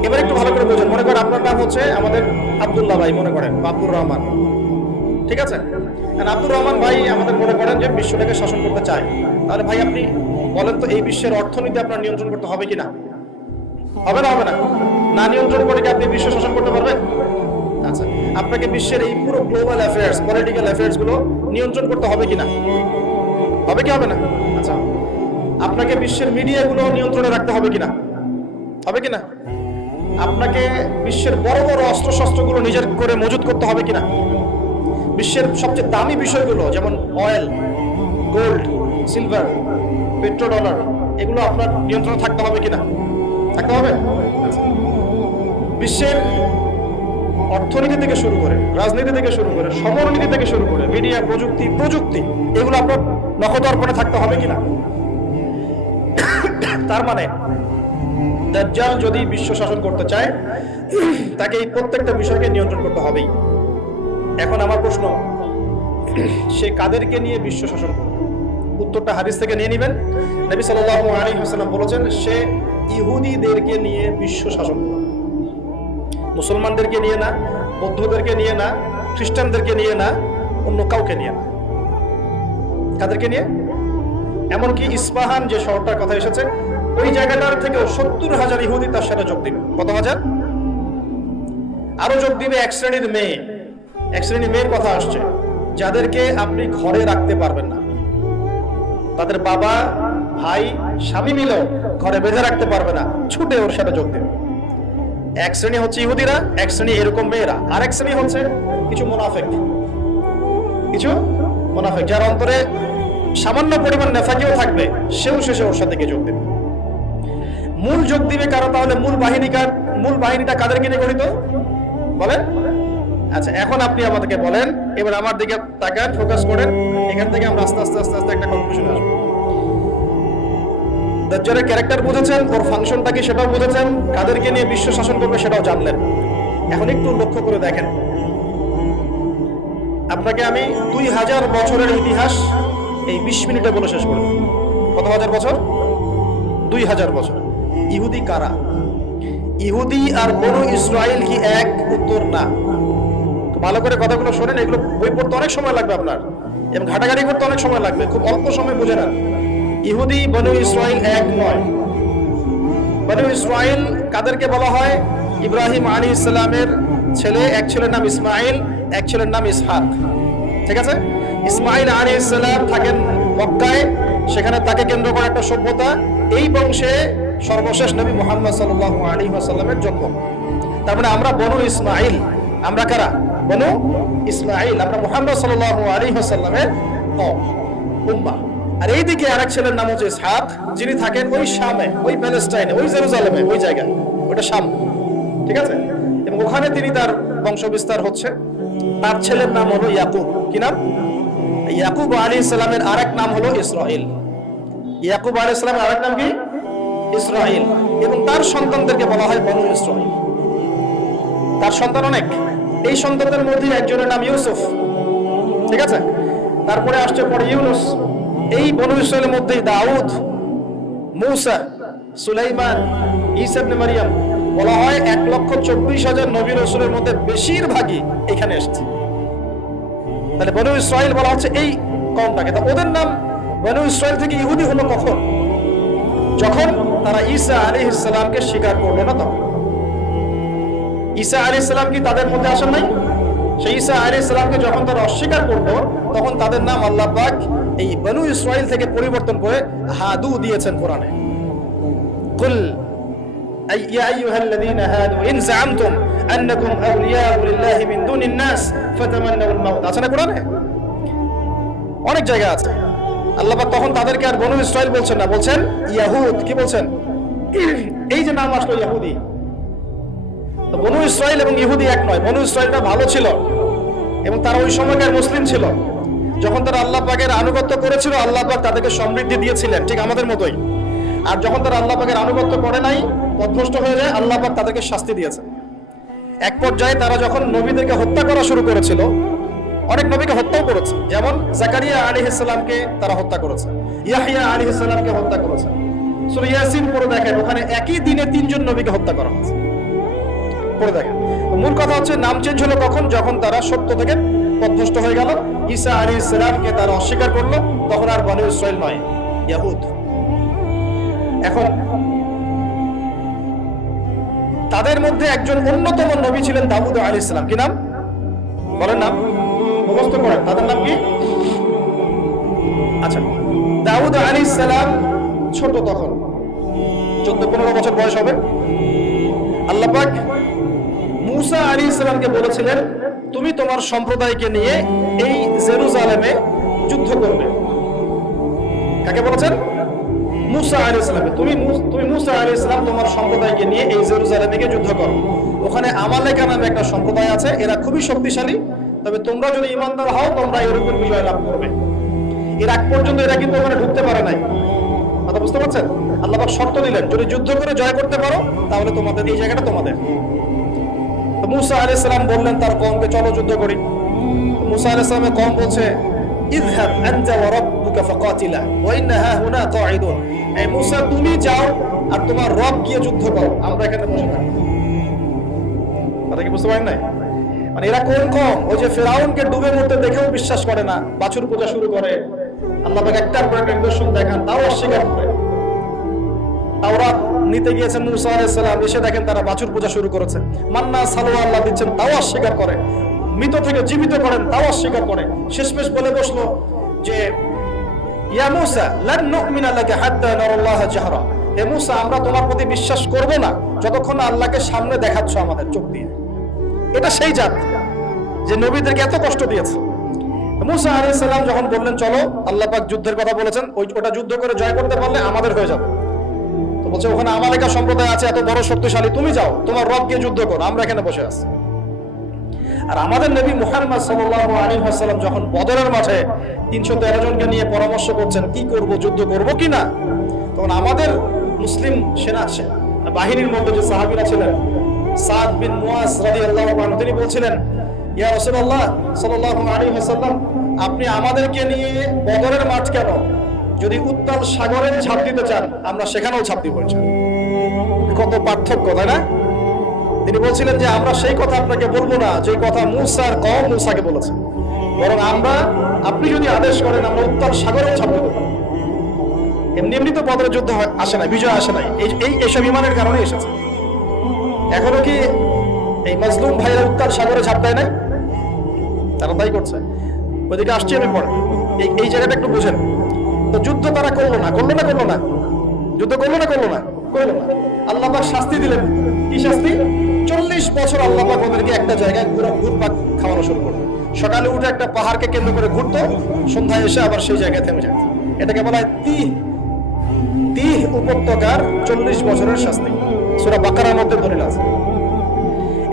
এবার একটু ভালো করে বোঝেন। মনে করেন আপনার নাম হচ্ছে আমাদের আব্দুল্লাহ ভাই, মনে করেন আব্দুর রহমান, ঠিক আছে? আব্দুর রহমান ভাই আমাদের মনে করেন যে বিশ্বটাকে শাসন করতে চায়, তাহলে ভাই আপনি বলেন তো এই বিশ্বের অর্থনীতি আপনার নিয়ন্ত্রণ করতে হবে কিনা? হবে না? হবে না? না নিয়ন্ত্রণ করে কি আপনি বিশ্ব শাসন করতে পারবেন? আচ্ছা, আপনাকে বিশ্বের এই পুরো গ্লোবাল অ্যাফেয়ার্স, পলিটিক্যাল অ্যাফেয়ার্স গুলো নিয়ন্ত্রণ করতে হবে কিনা? হবে কি হবে না? আচ্ছা, আপনাকে বিশ্বের মিডিয়াগুলো নিয়ন্ত্রণে রাখতে হবে কিনা? হবে কিনা? আপনাকে বিশ্বের বড় বড় অস্ত্রশস্ত্রগুলো নিজের করে মজুত করতে হবে কিনা? বিশ্বের সবচেয়ে দামি বিষয়গুলো যেমন oil, gold, silver, petro dollar, এগুলো আপনার নিয়ন্ত্রণে থাকতে হবে কিনা? থাকতে হবে। বিশ্বের অর্থনীতি থেকে শুরু করে, রাজনীতি থেকে শুরু করে, সমরনীতি থেকে শুরু করে, মিডিয়া, প্রযুক্তি এগুলো আপনার নখদর্পণে থাকতে হবে কিনা? তার মানে দাজ্জাল যদি বিশ্ব শাসন করতে চায় তাকে এই প্রত্যেকটা বিষয়কে নিয়ন্ত্রণ করতে হবেই। এখন আমার প্রশ্ন, সে কাদেরকে নিয়ে বিশ্ব শাসন করবে? উত্তরটা হাদিস থেকে নিয়ে নেবেন। নবী সাল্লাল্লাহু আলাইহি ওয়াসাল্লাম বলেছেন সে ইহুদিদেরকে নিয়ে বিশ্ব শাসন করবে, মুসলমানদেরকে নিয়ে না, বৌদ্ধদেরকে নিয়ে না, খ্রিস্টানদেরকে নিয়ে না, অন্য কাউকে নিয়ে না। কাদেরকে নিয়ে? এমনকি ইস্পাহান যে শহরটার কথা এসেছে ওই জায়গাটার থেকেও 70,000 ইহুদি তার সাথে যোগ দিবে। কত হাজার? আরো যোগ দিবে এক শ্রেণীর মেয়ের কথা আসছে, যাদেরকে আপনি ঘরে রাখতে পারবেন না, তাদের বাবা ভাই স্বামী মিলেও ঘরে বেঁধে রাখতে পারবে না, ছুটে ওর সাথে যোগ দেবে। এক শ্রেণী হচ্ছে ইহুদিরা, এক শ্রেণী এরকম মেয়েরা, আরেক শ্রেণী হচ্ছে কিছু মুনাফিক, যার অন্তরে সামান্য পরিমাণ নেফাকিও থাকবে, সেও শেষে ওর সাথে গিয়ে যোগ দেবে। মূল যোগ দিবে কারো? তাহলে মূল বাহিনীটা কাদেরকে নিয়ে গঠিত বলেন? আচ্ছা, এখন আপনি আমাদেরকে বলেন, এবার আমার দিকে তাকান, ফোকাস করেন, এখান থেকে আমরা আস্তে আস্তে একটা কনক্লুশনে আসবো। দাজ্জালের ক্যারেক্টার বুঝেছেন, ওর ফাংশনটা কি সেটাও বুঝেছেন, কাদেরকে নিয়ে বিশ্ব শাসন করবে সেটাও জানলেন। এখন একটু লক্ষ্য করে দেখেন, আপনাকে আমি 2000 বছরের ইতিহাস এই 20 মিনিটে বলে শেষ করে দেব। কত হাজার বছর? 2000 বছর। ইহুদি কারা? ইহুদি আর বনু ইসরাইল কি এক? উত্তর না। ভালো করে কথাগুলো শোনেন, এগুলো বই পড়তে অনেক সময় লাগবে আপনার, এবং ঘাটাঘাটি করতে অনেক সময় লাগবে, খুব অল্প সময় বুঝে নেন। ইহুদি বনু ইসরাইল এক নয়। বনু ইসরাইল কাদেরকে বলা হয়? ইব্রাহিম আলাইহিস সালামের ছেলে, এক ছেলের নাম ইসমাইল, এক ছেলের নাম ইসহাক। ঠিক আছে? ইসমাইল আলাইহিস সালাম থাকেন মক্কায়, সেখানে তাকে কেন্দ্র করে একটা সভ্যতা। এই বংশে সর্বশেষ নবী মুহাম্মদ সাল্লাল্লাহু আলাইহি ওয়াসাল্লামের জন্ম। তার মানে আমরা বনু ইসমাইল। আমরা কারা? বনু ইসমাইল। আমরা মুহাম্মদ সাল্লাল্লাহু আলাইহি ওয়াসাল্লামের উম্মাহ। আর এইদিকে আরেক ছেলের নাম হচ্ছে ইসহাক, যিনি থাকেন ওই শামে, ওই প্যালেস্টাইনে, ওই জেরুজালেমে, ওই জায়গায়, ওটা শাম। ঠিক আছে? এবং ওখানে তিনি তার বংশ বিস্তার হচ্ছে। তার ছেলের নাম হলো ইয়াকুব। কি নাম? ইয়াকুব আলাইহিস সালামের আরেক নাম হলো ইসরাইল। ইয়াকুব আলাইহিস সালামের আরেক নাম কি? ইসরাইল। এবং তার সন্তানদেরকে বলা হয় বনু ইসরাইল। তার সন্তান অনেক। এই সন্তানদের মধ্যে একজনের নাম ইউসুফ। ঠিক আছে? তারপরে আসছে পরে ইউনুস। এই বনু ইসরাইলের মধ্যেই দাউদ, মূসা, সুলাইমান, ঈসা ইবনে মারিয়াম। বলা হয় 1,24,000 নবী রাসূলের মধ্যে বেশিরভাগই এখানে এসেছে। তাহলে বনু ইসরাইল বলা হচ্ছে এই কওমটাকে। তা ওদের নাম বনু ইসরাইল থেকে ইহুদি হলো কখন? যখন তারা ঈসা আলাইহিস সালামকে স্বীকার করলো না তখন। ঈসা আলাইহিস সালাম কি তাদের মধ্যে আসেন নাই? সেই ঈসা আলাইহিস সালামকে যখন তারা অস্বীকার করলো, তখন তাদের নাম আল্লাহ পাক এই বনু ইসরাইল থেকে পরিবর্তন করে হাদু দিয়েছেন কোরআনে। কুল ইয়া আইয়ুহাল্লাযীনা হাদু ইন যাআমতুম আন্নাকুম আউলিয়াউ লিল্লাহি মিন দুনিন নাস ফাতামান্নাউল মাউত। আছে না কোরআনে? অনেক জায়গা আছে। আল্লাহ পাক তখন তাদেরকে আর বনু ইসরাইল বলছেন না, বলছেন ইয়াহুদ। কি বলছেন? এই যে নাম আসলো ইহুদি। তো বনু ইসরাইল এবং ইহুদি এক নয়। বনু ইসরাইলটা ভালো ছিল এবং তারা ওই সময়কার মুসলিম ছিল। যখন তারা আল্লাহ পাকের আনুগত্য করেছিল, আল্লাহ পাক তাদেরকে সমৃদ্ধি দিয়েছিলেন, ঠিক আমাদের মতোই। আর যখন তারা আল্লাহ পাকের আনুগত্য করে নাই, পথভ্রষ্ট হয়ে যায়, আল্লাহ পাক তাদেরকে শাস্তি দিয়েছেন। এক পর্যায়ে তারা যখন নবীদেরকে হত্যা করা শুরু করেছিল, অনেক নবীকে হত্যাও করেছে। যেমন জাকারিয়া আলাইহিস সালামকে তারা হত্যা করেছে, ইয়াহইয়া আলাইহিস সালামকে হত্যা করেছে। সূরা ইয়াসিন পড়ে দেখেন, ওখানে একই দিনে 3 জন নবীকে হত্যা করা হয়েছে। পড়ে দেখেন। মূল কথা হচ্ছে নাম চেঞ্জ হলো কখন? যখন তারা সত্য থেকে পথভ্রষ্ট হয়ে গেল, ঈসা আলাইহিস সালামকে তারা অস্বীকার করলো, তখন আর বনু ইসরাইল নয়, ইয়াহুদ। এখন তাদের মধ্যে একজন অন্যতম নবী ছিলেন দাউদ আলাইহিস সালাম। কি নাম? বলেন নাম, মুখস্থ করেন। তাদের নাম কি? আচ্ছা, দাউদ আলাইহিস সালাম ছোট, তখন 14-15 বছর বয়স হবে। আল্লাহ পাক মূসা আলাইহিস সালামকে বলেছিলেন, তুমি তোমার সম্প্রদায়কে নিয়ে এই জেরুজালেমে যুদ্ধ করবে। কাকে বলেছেন? মূসা আলাইহিস সালাম। তুমি মূসা আলাইহিস সালাম তোমার সম্প্রদায়কে নিয়ে এই জেরুজালেমে গিয়ে যুদ্ধ করো। ওখানে আমালেকা নামে একটা সম্প্রদায় আছে, এরা খুবই শক্তিশালী। তবে তোমরা যদি ঈমানদার হও, তোমরা এর উপর বিজয় লাভ করবে। এর আগ পর্যন্ত এরা কিন্তু ওখানে ঢুকতে পারে নাই। কথা বুঝতে পারছেন? আল্লাহ পাক শর্ত দিলেন, যদি যুদ্ধ করে জয় করতে পারো, তাহলে তোমাদের এই জায়গাটা তোমাদের। তো মূসা আলাইহিস সালাম বললেন তার কওমকে, চলো যুদ্ধ করি। মূসা আলাইহিস সালামের কওম বলছে, ইযহাব আনতা ওয়া রাব্বুকা ফাকাতিলা ওয়া ইন্না হাহুনা কাঈদুন। এই মূসা, তুমি যাও আর তোমার রব গিয়ে যুদ্ধ করো, আমরা এখানে বসে থাকি। কথা কি বুঝতে পারেন নাই? মানে এরা কোন কওম? ওই যে ফিরাউনকে ডুবে মরতে দেখেও বিশ্বাস করে না, বাছুর পূজা শুরু করে, আল্লাহ পাক একটার পর একটা নিদর্শন দেখান, তাও অস্বীকার করে। তাওরাত নিতে গিয়েছেন মুসা আলাইহিস সালাম, এসে দেখেন তারা বাছুর পূজা শুরু করেছে। মান্না সালোয়া আল্লাহ দিচ্ছেন, তাও অস্বীকার করে। মৃত থেকে জীবিত করেন, তাও অস্বীকার করে। শেষমেশ বলে বসলো যে ইয়া মুসা লান নুমিনা লাকা হাত্তা নারাল্লাহা জাহরা, হে মুসা আমরা তোমার প্রতি বিশ্বাস করব না যতক্ষণ না আল্লাহকে সামনে দেখাচ্ছ আমাদের চোখ দিয়ে। এটা সেই জাত যে নবীদেরকে এত কষ্ট দিয়েছে। মুসা আলাইহিস সালাম যখন বললেন চলো, আল্লাহ পাক যুদ্ধের কথা বলেছেন, ওটা যুদ্ধ করে জয় করতে পারলে আমাদের হয়ে যাবে। তো বলছে ওখানে আমালেকা সম্প্রদায় আছে এত বড় শক্তিশালী, তুমি যাও তোমার রব গিয়ে যুদ্ধ করো, আমরা এখানে বসে আছি। আর আমাদের নবী মুহাম্মদ সাল্লাল্লাহু আলাইহি ওয়াসাল্লাম যখন বদরের মাঠে 313 জনকে নিয়ে পরামর্শ করছেন কি করব, যুদ্ধ করব কিনা, তখন আমাদের মুসলিম সেনা বাহিনীর মধ্যে যে সাহাবীরা ছিলেন, সাদ বিন মুয়াজ রাদিয়াল্লাহু আনহু, তিনি বলছিলেন ইয়া রাসূলুল্লাহ সাল্লাল্লাহু আলাইহি ওয়াসাল্লাম আপনি আমাদেরকে নিয়ে বদরের মাঠ কেন, যদি উত্তাল সাগরে ঝাঁপ দিতে চান আমরা সেখানেও ঝাঁপ দিব। কত পার্থক্য, তাই না? তিনি বলছিলেন যে আমরা সেই কথা আপনাকে বলবো না যে কথা মুসার কওম মুসাকে বলেছে, বরং আপনি যদি আদেশ করেন আমরা উত্তাল সাগরেও ঝাঁপ দেব। এমনি এমনি তো বদরের যুদ্ধ আসে নাই, বিজয় আসে নাই, এইসব ইমানের কারণে এসেছে। এখনো কি এই মাজলুম ভাইরা উত্তাল সাগরে ঝাঁপ দেয় নাই? তারা তাই করছে। ওইদিকে আসছি আমি পরে, এই জায়গাটা একটু বুঝেন। তো যুদ্ধ তারা করলো না, যুদ্ধ করলো না। আল্লাহ পাক শাস্তি দিলেন। কি শাস্তি? 40 বছর আল্লাহ পাক ওদেরকে একটা জায়গায় ঘুরপাক খাওয়ানো শুরু করলো। সকালে উঠে একটা পাহাড়কে কেন্দ্র করে ঘুরতো, সন্ধ্যায় এসে আবার সেই জায়গায় থেমে যায়। এটাকে বলা হয় তিহ উপত্যকার 40 বছরের শাস্তি। সূরা বাকারার মধ্যে দলিল আছে।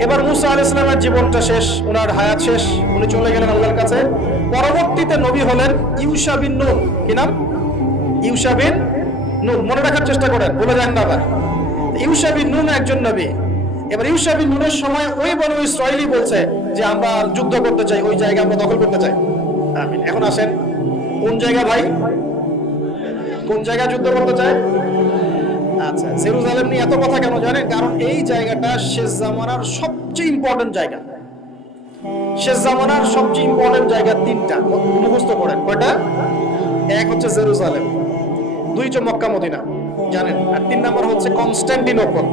এবার মুসা আলাইহিস সালামের জীবনটা শেষ, ওনার হায়াত শেষ, উনি চলে গেলেন আল্লাহর কাছে। পরবর্তীতে নবী হলেন ইউশা বিন নুন। কি নাম? ইউশা বিন নুন। মনে রাখার চেষ্টা করেন, বলে যান না আবার। ইউশা বিন নুন একজন নবী। এবার ইউশা বিন নুনের সময় ওই বনু ইসরাইলি বলছে যে আমরা যুদ্ধ করতে চাই, ওই জায়গা আমরা দখল করতে চাই। আমিন। এখন আসেন, কোন জায়গা ভাই? কোন জায়গা যুদ্ধ করতে চায়? আচ্ছা, জেরুজালেম নিয়ে এত কথা কেন জানেন? কারণ এই জায়গাটা শেষ জামানার সবচেয়ে ইম্পর্টেন্ট জায়গা। শেষ জামানার সবচেয়ে ইম্পর্টেন্ট জায়গা 3টা, মুখস্থ করেন। কয়টা? এক হচ্ছে জেরুজালেম, 2 হচ্ছে মক্কা মদিনা, জানেন, আর 3 নম্বর হচ্ছে কনস্ট্যান্টিনোপল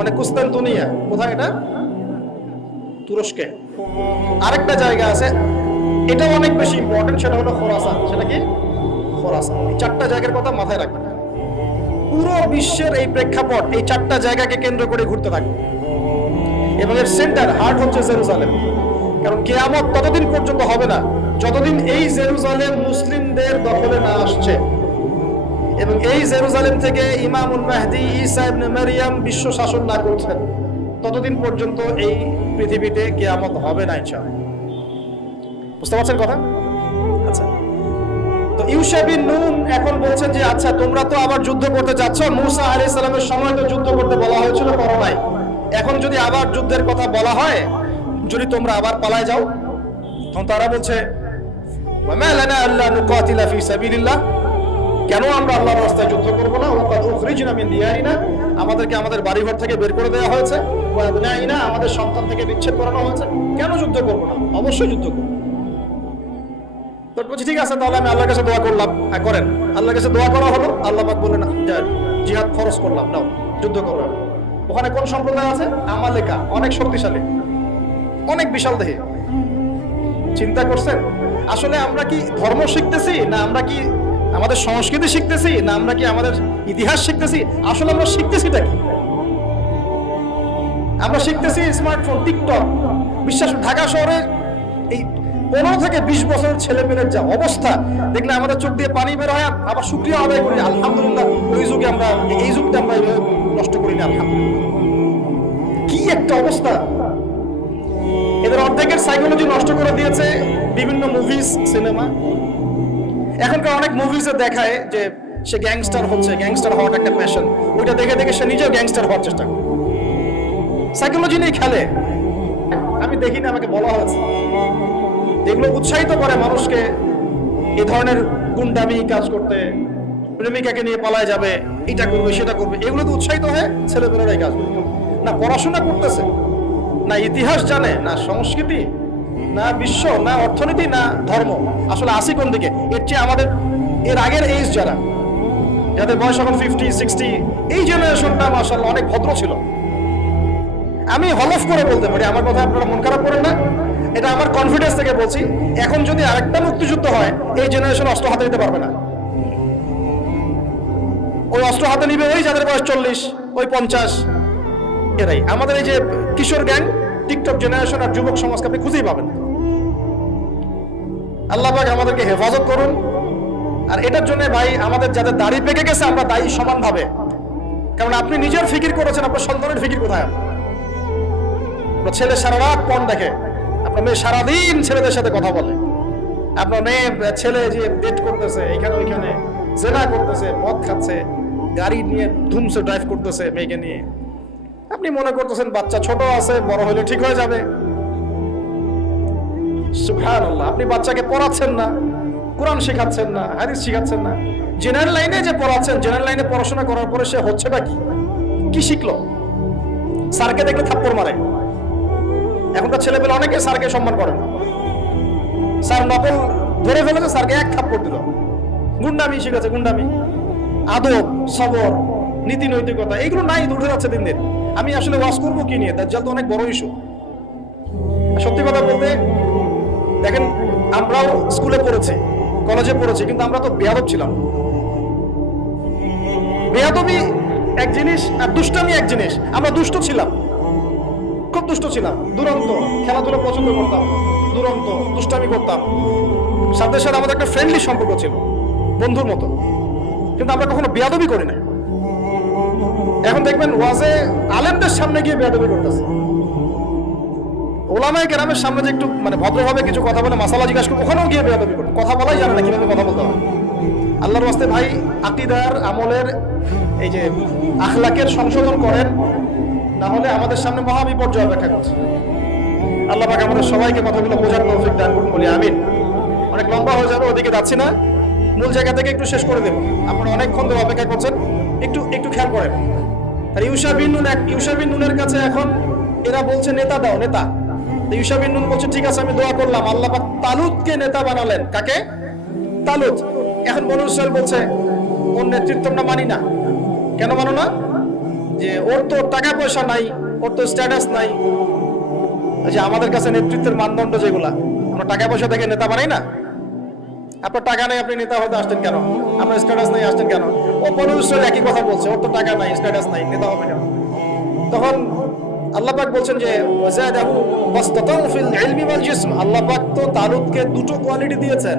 মানে কুস্তান্তনিয়া। কোথায় এটা? তুরস্কে। আরেকটা জায়গা আছে, এটা অনেক বেশি ইম্পর্টেন্ট, সেটা হলো খোরাসান। সেটা কি? খোরাসান। এই 4টা জায়গার কথা মাথায় রাখবেন। পুরো বিশ্বের এই প্রেক্ষাপট এই 4টা জায়গাকে কেন্দ্র করে ঘুরতে থাকবে এবং এর সেন্টার হার্ট হচ্ছে জেরুজালেম। কারণ কিয়ামত ততদিন পর্যন্ত হবে না যতদিন এই জেরুজালেম মুসলিমদের দখলে না আসছে এবং এই জেরুজালেম থেকে ইমামুল মাহদি ঈসা ইবনে মারইয়াম বিশ্ব শাসন না করছেন, ততদিন পর্যন্ত এই পৃথিবীতে কিয়ামত হবে না ইনশাআল্লাহ। বুঝতে পারছেন কথা? আচ্ছা, তো ইউশা বিন নুন এখন বলছেন যে আচ্ছা তোমরা তো আবার যুদ্ধ করতে যাচ্ছ, মুসা আলাইহিস সালামের সময় তো যুদ্ধ করতে বলা হয়েছিল, করো নাই। এখন যদি আবার যুদ্ধের কথা বলা হয়, যদি তোমরা আবার পালায় যাও, তখন তারা বলছে ওয়া মা লানা আল্লা নুকাতিলা ফি সাবিলিল্লাহ, কেন আমরা আল্লাহর রাস্তায় যুদ্ধ করব না? ওয়া কাদ উখরিজনা মিন দিয়ারিনা, আমাদেরকে আমাদের বাড়িঘর থেকে বের করে দেওয়া হয়েছে, ওয়া আবনাইনা, আমাদের সন্তান থেকে বিচ্ছেদ করানো হয়েছে, কেন যুদ্ধ করব না? অবশ্যই যুদ্ধ করব। তো বলছি ঠিক আছে, তাহলে আমি আল্লাহর কাছে দোয়া করলাম। হ্যাঁ করেন। আল্লাহর কাছে দোয়া করা হলো, আল্লাহ পাক বললেন জিহাদ ফরজ করলাম, নাও যুদ্ধ করো। ওখানে কোন সম্প্রদায় আছে? আমালেকা, অনেক শক্তিশালী, অনেক বিশাল দেহে। চিন্তা করছেন আসলে আমরা কি ধর্ম শিখতেছি, না আমরা কি আমাদের সংস্কৃতি শিখতেছি, না আমরা কি আমাদের ইতিহাস শিখতেছি? আসলে আমরা শিখতেছিটা কি? আমরা শিখতেছি স্মার্টফোন, টিকটক। বিশ্বাস, ঢাকা শহরে এই 15 থেকে 20 বছরের ছেলে মেয়ের যা অবস্থা দেখলে আমাদের চোখ দিয়ে পানি বের হয়। আবার শুকরিয়া আদায় করি, আলহামদুলিল্লাহ ওই যুগে আমরা, এই যুগটা আমরা নষ্ট করিনি, আলহামদুলিল্লাহ। কি একটা অবস্থা! এদের অর্ধেকের সাইকোলজি নষ্ট করে দিয়েছে বিভিন্ন মুভিজ, সিনেমা। এখনকার অনেক মুভিজে দেখায় যে সে গ্যাংস্টার হচ্ছে, গ্যাংস্টার হওয়াটা একটা প্যাশন। ওইটা দেখে দেখে সে নিজেও গ্যাংস্টার হওয়ার চেষ্টা করে, সাইকোলজি নিয়ে খেলে। আমি দেখিনি, আমাকে বলা হয়েছে। এগুলো উৎসাহিত করে মানুষকে এই ধরনের গুন্ডামি কাজ করতে, প্রেমিকাকে নিয়ে পালায় যাবে, এটা করবে সেটা করবে, এগুলো তো উৎসাহিত হয়ে ছেলেমেয়েরা এই কাজ করবে। না পড়াশোনা করতেছে, না ইতিহাস জানে, না সংস্কৃতি, না বিশ্ব, না অর্থনীতি, না ধর্ম, আসলে আসি কোন দিকে? এর চেয়ে আমাদের এর আগের এইজ যাদের বয়স এখন 50-60, এই জেনারেশনটা মাশাআল্লাহ অনেক ভদ্র ছিল। আমি হলফ করে বলতে পারি, আমার কথা আপনারা মন খারাপ করেন না, এটা আমার কনফিডেন্স থেকে বলছি, এখন যদি আরেকটা মুক্তিযুদ্ধ হয়, এই জেনারেশন অস্ত্র হাতে নিতে পারবে না। ওই অস্ত্র হাতে নিবে ওই যাদের বয়স 40, ওই 50, এরাই। আমাদের এই যে কিশোর গ্যাং, টিকটক জেনারেশন আর যুবক সমাজকে আপনি খুঁজেই পাবেন। আল্লাহ পাক আমাদেরকে হেফাজত করুন। আর এটার জন্য ভাই, আমাদের যাদের দাড়ি পেকে গেছে আমরা দায়ী সমানভাবে। কারণ আপনি নিজের ফিকির করেছেন, আপনার সন্তানের ফিকির কোথায়? আপনার ছেলে সারা রাত পর্ন দেখে, আপনার মেয়ে সারাদিন ছেলেদের সাথে কথা বলে, আপনার মেয়ে ছেলে যে ডেট করতেছে এখানে ওইখানে, জেনা করতেছে, মদ খাচ্ছে, গাড়ি নিয়ে ধুমসে ড্রাইভ করতেছে মেয়েকে নিয়ে। আপনি মনে করতেছেন বাচ্চা ছোট আছে, বড় হলে ঠিক হয়ে যাবে। সুবহানাল্লাহ, আপনি বাচ্চাকে পড়াচ্ছেন না, কোরআন শেখাচ্ছেন না, হাদিস শেখাচ্ছেন না। জেনারেল লাইনে যে পড়াচ্ছেন, জেনারেল লাইনে পড়াশোনা করার পরে সে হচ্ছেটা কি শিখলো? স্যারকে দেখলে থাপ্পড় মারে। এখনকার ছেলেপেলে অনেকে স্যারকে সম্মান করে না। স্যার নকল ধরে ফেলেছে, স্যারকে এক থাপ্পড় দিল। গুন্ডামি শিখেছে, গুন্ডামি, আদব, সবর, নীতি নৈতিকতা, এইগুলো নাই, উঠে যাচ্ছে দিন দিন। আমি আসলে ওয়াজ করবো কি নিয়ে? দাজ্জাল তো অনেক বড় ইস্যু। সত্যি কথা বলতে দেখেন, আমরাও স্কুলে পড়েছি, কলেজে পড়েছি, কিন্তু আমরা তো বেয়াদব ছিলাম। বেয়াদবি এক জিনিস আর দুষ্টামি এক জিনিস। আমরা দুষ্ট ছিলাম, খুব দুষ্ট ছিলাম, দুরন্ত, খেলাধুলা পছন্দ করতাম, দুরন্ত, দুষ্টামি করতাম। সাথে সাথে আমাদের একটা ফ্রেন্ডলি সম্পর্ক ছিল, বন্ধুর মতো, কিন্তু আমরা কখনো বেয়াদবি করি না। এখন দেখবেন ওয়াজে আলেমদের সামনে গিয়ে বেয়াদবি করতেছে। ওলামায়ে কেরামের সামনে যে একটু মানে ভদ্রভাবে কিছু কথা বলে মাসালা জিজ্ঞাসা করবো, ওখানেও গিয়ে বেয়াদবি করতে, কথা বলাই জানে না কিভাবে কথা বলতে হয়। আল্লাহর ওয়াস্তে ভাই, আকীদার, আমলের, এই যে আখলাকের সংশোধন করেন, না হলে আমাদের সামনে মহা বিপর্যয় অপেক্ষা করছে। আল্লাহ পাক আমাদের সবাইকে কথাগুলো বোঝার তৌফিক দান করুন বলি আমিন। অনেক লম্বা হয়ে যাবে, ওদিকে যাচ্ছি না, মূল জায়গা থেকে একটু শেষ করে দেব। আপনারা অনেকক্ষণ ধরে অপেক্ষা করছেন, একটু খেয়াল করেন। আর ইউশা বিন নুনের কাছে এখন এরা বলছে নেতা দাও, নেতা। ইউশা বিন নুন বলছে ঠিক আছে, আমি দোয়া করলাম, আল্লাহ পাক তালুতকে নেতা বানালেন। কাকে? তালুত। এখন বনু ইসরাইল বলছে ওর নেতৃত্ব আমরা মানি না। কেন মানো না? যে ওর তো টাকা পয়সা নাই, ওর তো স্ট্যাটাস নাই। যে আমাদের কাছে নেতৃত্বের মানদণ্ড যেগুলা, আমরা টাকা পয়সা দেখে নেতা বানাই না। আপনার টাকা নাই, আপনি নেতা হতে আসতেন কেন? আপনার স্ট্যাটাস নাই, আসতেন কেন? ও বনু ইসরাইল একই কথা বলছে, ওর তো টাকা নাই, স্ট্যাটাস নাই, নেতা হবে কেন? তখন আল্লাহ পাক বলছেন যে ওয়াজাদাহু বাসতাতান ফিল ইলমি ওয়াল জিসম। আল্লাহ পাক তো তালুতকে দুটো কোয়ালিটি দিয়েছেন।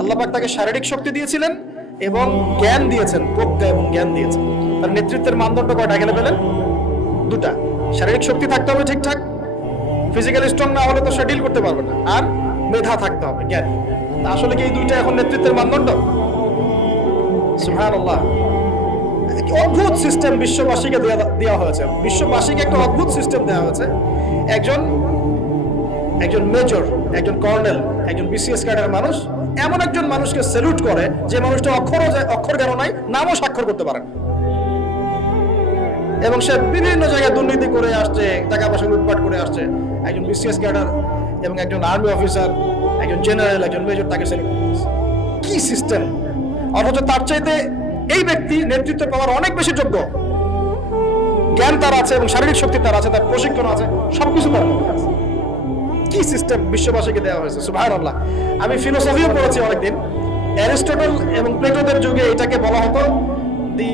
আল্লাহ পাক তাকে শারীরিক শক্তি দিয়েছিলেন এবং জ্ঞান দিয়েছেন, প্রজ্ঞা এবং জ্ঞান দিয়েছেন। তার নেতৃত্বের মানদণ্ড কয়টা গেলে পেলেন? দুটা। শারীরিক শক্তি থাকতে হবে ঠিকঠাক, ফিজিক্যালি স্ট্রং না হলে তো সে ডিল করতে পারবে না, আর মেধা থাকতে হবে, জ্ঞান। আসলে কি এই দুইটা এখন নেতৃত্বের মানদণ্ড? সুবহানাল্লাহ। অদ্ভুত সিস্টেম বিশ্ববাসীকে দেওয়া হয়েছে, বিশ্ববাসীকে একটা অদ্ভুত সিস্টেম দেওয়া হয়েছে। একজন মেজর, একজন কর্নেল, একজন বিসিএস ক্যাডার মানুষ এমন একজন মানুষকে স্যালুট করে যে মানুষটা অক্ষর জ্ঞান নাই, নামও স্বাক্ষর করতে পারে না, এবং সে বিভিন্ন জায়গায় দুর্নীতি করে আসছে, টাকা পয়সা লুটপাট করে আসছে। একজন বিসিএস ক্যাডার এবং একজন আর্মি অফিসার, একজন জেনারেল, একজন মেজর, তাকে স্যালুট করতেছে। কি সিস্টেম! অথচ তার চাইতে এই ব্যক্তি নেতৃত্ব পাওয়ার অনেক বেশি যোগ্য। জ্ঞান তার আছে এবং শারীরিক শক্তি তার আছে, তার প্রশিক্ষণ আছে, সবকিছু তার মধ্যে আছে। কি সিস্টেম বিশ্ববাসীকে দেওয়া হয়েছে! সুবহানাল্লাহ। আমি ফিলোসফিও পড়েছি অনেকদিন। অ্যারিস্টটল এবং প্লেটোদের যুগে এটাকে বলা হতো দি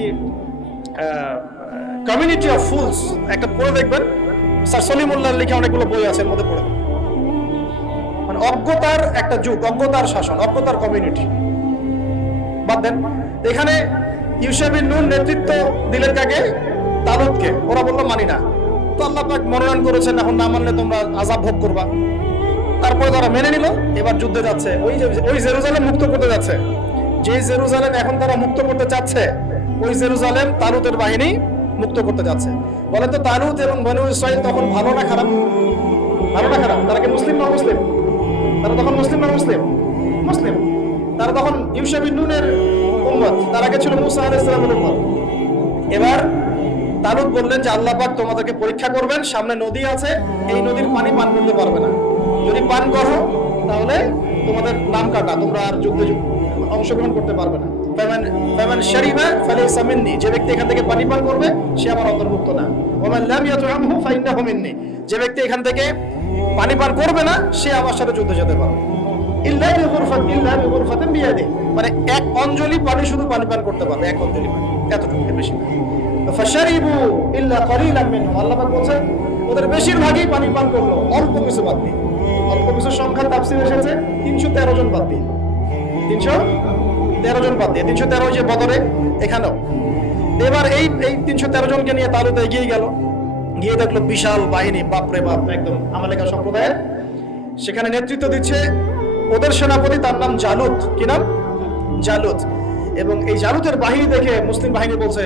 কমিউনিটি অফ ফুলস। একটা পড়ে দেখবেন, স্যার সলিমুল্লাহর লেখা অনেকগুলো বই আছে, এর মধ্যে পড়ে, মানে অজ্ঞতার একটা যুগ, অজ্ঞতার শাসন, অজ্ঞতার কমিউনিটি। বাদ দেন, এখানে ইউশা বিন নুন নেতৃত্ব দিলেন কাকে? তালুতকে। ওরা বললো মানি না। তো আল্লাহ পাক মনোনয়ন করেছেন, এখন না মানলে তোমরা আযাব ভোগ করবা। তারপরে তারা মেনে নিল, এবার যুদ্ধে যাচ্ছে। ওই জেরুজালেম মুক্ত করতে যাচ্ছে। যে জেরুজালেম এখন তারা মুক্ত করতে চাচ্ছে, ওই জেরুজালেম তালুতের বাহিনী মুক্ত করতে যাচ্ছে। বলেন তো, তালুত এবং বনু ইসরাইল তখন ভালো না খারাপ? ভালো না খারাপ? তারা কি মুসলিম না মুসলিম? তারা তখন মুসলিম না মুসলিম? মুসলিম। তারা তখন ইউশা বিন নুনের উম্মত, তার আগে ছিল মুসা আলাইহিস সালামের উম্মত। এবার তালুত বললেন যে আল্লাহ পাক তোমাদেরকে পরীক্ষা করবেন, সামনে নদী আছে, এই নদীর পানি পান করতে পারবে না। যদি পান করো তাহলে তোমাদের নাম কাটা, তোমরা আর যুদ্ধে অংশগ্রহণ করতে পারবে না। ফামান শারিবা ফালাইসা মিন্নি, যে ব্যক্তি এখান থেকে পানি পান করবে সে আমার অন্তর্ভুক্ত না। ওয়া লাম ইয়াতআমহু ফাইন্নাহু মিন্নি, যে ব্যক্তি এখান থেকে পানি পান করবে না সে আমার সাথে যুদ্ধে যেতে পারবে। ইল্লা বিগুরফাতিন বিয়াদিহি, মানে এক অঞ্জলি পানি শুধু পানি পান করতে পারবে, এক অঞ্জলি পানি, এতটুকু, বেশি না। ফাশারিবু ইল্লা কলিলাম মিনহুম, আল্লাহ পাক বলেন ওদের বেশিরভাগই পানি পান করলো, অল্প কিছু বাদ দিয়ে। অল্প কিছু সংখ্যা তাফসীরে এসেছে 313 জন বাদ দিয়ে, 313 জন বাদ দিয়ে, 313 যে বদরে এখানেও। এবার এই 313 জনকে নিয়ে তালুত এগিয়ে গেল, গিয়ে দেখলো বিশাল বাহিনী, বাপরে বাপ, একদম আমালেকা সম্প্রদায়ের। সেখানে নেতৃত্ব দিচ্ছে ওদের সেনাপতি, তার নাম জালুত। কি নাম? জালুত। এবং এই জালুতের বাহিনী দেখে মুসলিম বাহিনী বলছে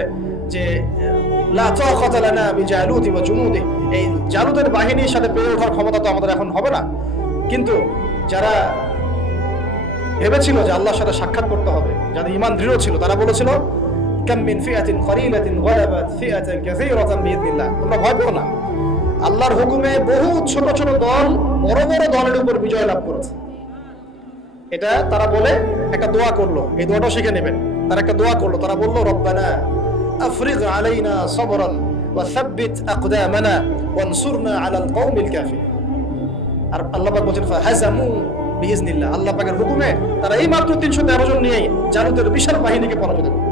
যে লা তাকাতা লানা বিজালুতি ওয়া জুনুদি, এই জালুতের বাহিনীর সাথে পেরে ওঠার ক্ষমতা তো আমাদের এখন হবে না। কিন্তু যারা ভেবেছিল যে আল্লাহর সাথে সাক্ষাৎ করতে হবে, যাদের ঈমান দৃঢ় ছিল, তারা বলেছিল কাম মিন ফিআতিন কলিলাতিন গালাবাত ফিআতান কাসীরাতান বিইذনিল্লাহ, তোমরা ভয় পেও না, আল্লাহর হুকুমে বহু ছোট ছোট দল বড় বড় দলের উপর বিজয় লাভ করেছে। এটা তারা বলে একটা দোয়া করলো, এই দোয়াটাও শিখে নেবেন। তারা একটা দোয়া করলো, তারা বললো রব্বানা আফরিগ আলাইনা সাবরান ওয়া সাব্বিত আকদামানা ওয়ানসুরনা আলাল কওমিল কাফির। আর আল্লাহ পাক বলেন ফাহাজামু বিইذনিল্লাহ, আল্লাহ পাকের হুকুমে তারা এই মাত্র 313 জন নিয়ে জালুতের বিশাল বাহিনীকে পরাজিত করে।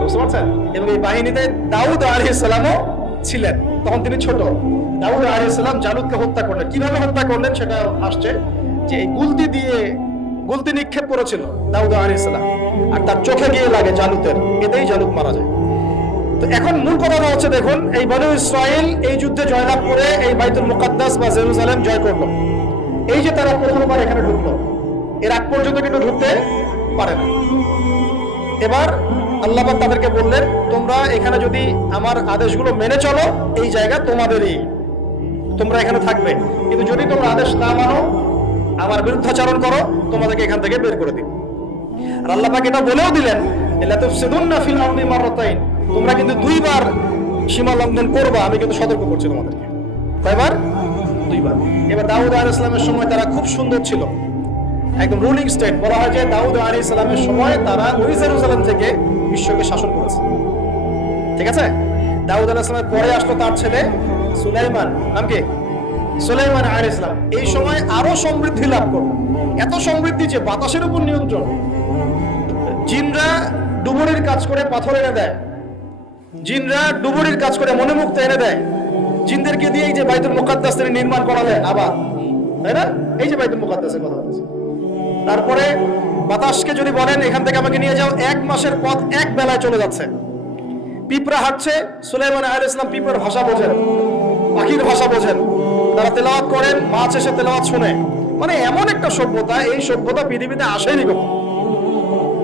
বুঝতে পারছেন? এবং এই বাহিনীতে দাউদ আলাইহিস সালামও ছিলেন, তখন তিনি ছোট। দাউদ আলাইহিস সালাম জালুতকে হত্যা করলেন। কিভাবে হত্যা করলেন সেটা আসছে যে এই গুলতি নিক্ষেপ করেছিল দাউদ আলাইহিস সালাম, আর তার চোখে গিয়ে লাগে জালুতের, এতেই জালুত মারা যায়। তো এখন মূল কথাটা হচ্ছে, দেখুন এই বনু ইসরাইল এই যুদ্ধে জয়লাভ করে এই বাইতুল মুকাদ্দাস বা জেরুজালেম জয় করলো। এই যে তারা প্রথমবার এখানে ঢুকলো, এর আগ পর্যন্ত কিন্তু ঢুকতে পারে না। এবার আল্লাহ পাক তাদেরকে বললেন তোমরা এখানে যদি আমার আদেশগুলো মেনে চলো, এই জায়গা তোমাদেরই, তোমরা এখানে থাকবে। কিন্তু যদি তোমরা আদেশ না মানো, আমার বিরুদ্ধাচরণ করো, তোমাদেরকে এখান থেকে বের করে দিব। আর আল্লাহ পাক এটা বলেও দিলেন লা তুফসিদুন্না ফিল আরদি মাররাতাইন, তোমরা কিন্তু দুইবার সীমা লঙ্ঘন করবা, আমি কিন্তু সতর্ক করছি তোমাদেরকে। কয়বার? দুইবার। এবার দাউদ আলাইহিস সালামের সময় তারা খুব সুন্দর ছিল, একদম রুলিং স্টেট। বলা হয় যে দাউদ আলাইহিস সালামের সময় তারা ওই জেরুজালেম থেকে বিশ্বকে শাসন করেছে। ঠিক আছে? দাউদ আলাইহিস সালামের পরে আসলো তার ছেলে সুলাইমান, নাম কি? সুলাইমান আলাইহিস সালাম। এই সময় আরো সমৃদ্ধি লাভ করলো, এত সমৃদ্ধি যে বাতাসের উপর নিয়ন্ত্রণ। জিনরা ডুবুরির কাজ করে পাথর এনে দেয়, জিনরা ডুবুরির কাজ করে মনে মুক্ত এনে দেয়। জিনদেরকে দিয়ে এই যে বাইতুল মুকাদ্দাস তিনি নির্মাণ করালেন আবার, তাই না? এই যে বাইতুল মুকাদ্দাসের কথা বলছি। তারপরে বাতাসকে যদি বলেন এখান থেকে আমাকে নিয়ে যাও, 1 মাসের পথ 1 বেলায় চলে যাচ্ছে। পিঁপড়া হাঁটছে, সুলাইমান আলাইহিস সালাম পিঁপড়ার ভাষা বোঝেন, পাখির ভাষা বোঝেন, তারা তেলাওয়াত করেন, মাছ এসে তেলাওয়াত শুনে। মানে এমন একটা সভ্যতা, এই সভ্যতা পৃথিবীতে আসেনি কখনো।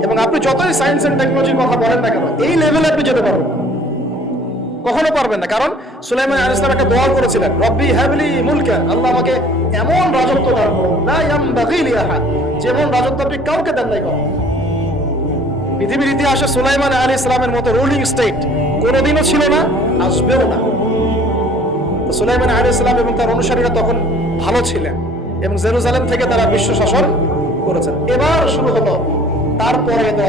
এবং আপনি যতই সায়েন্স এন্ড টেকনোলজির কথা বলেন না কেন, এই লেভেলে আপনি যেতে পারবেন কখনো পারবেন না। কারণ সুলাইমান আলাইহিস সালাম একটা দোয়া করেছিলেন, রব্বি হাবলি মুলকান, আল্লাহ আমাকে এমন রাজত্ব দান করুন, লা ইয়ামবাগি লি আহাদ, যেমন রাজত্ব আপনি কাউকে দেন নাই কখনো। পৃথিবীর ইতিহাসে সুলাইমান আলাইহিস সালামের মতো রুলিং স্টেট কোনোদিনও ছিল না, আসবেও না। তো সুলাইমান আলাইহিস সালাম এবং তার অনুসারীরা তখন ভালো ছিলেন এবং জেরুজালেম থেকে তারা বিশ্ব শাসন করেছেন। এবার শুরু হলো তারপরে এদের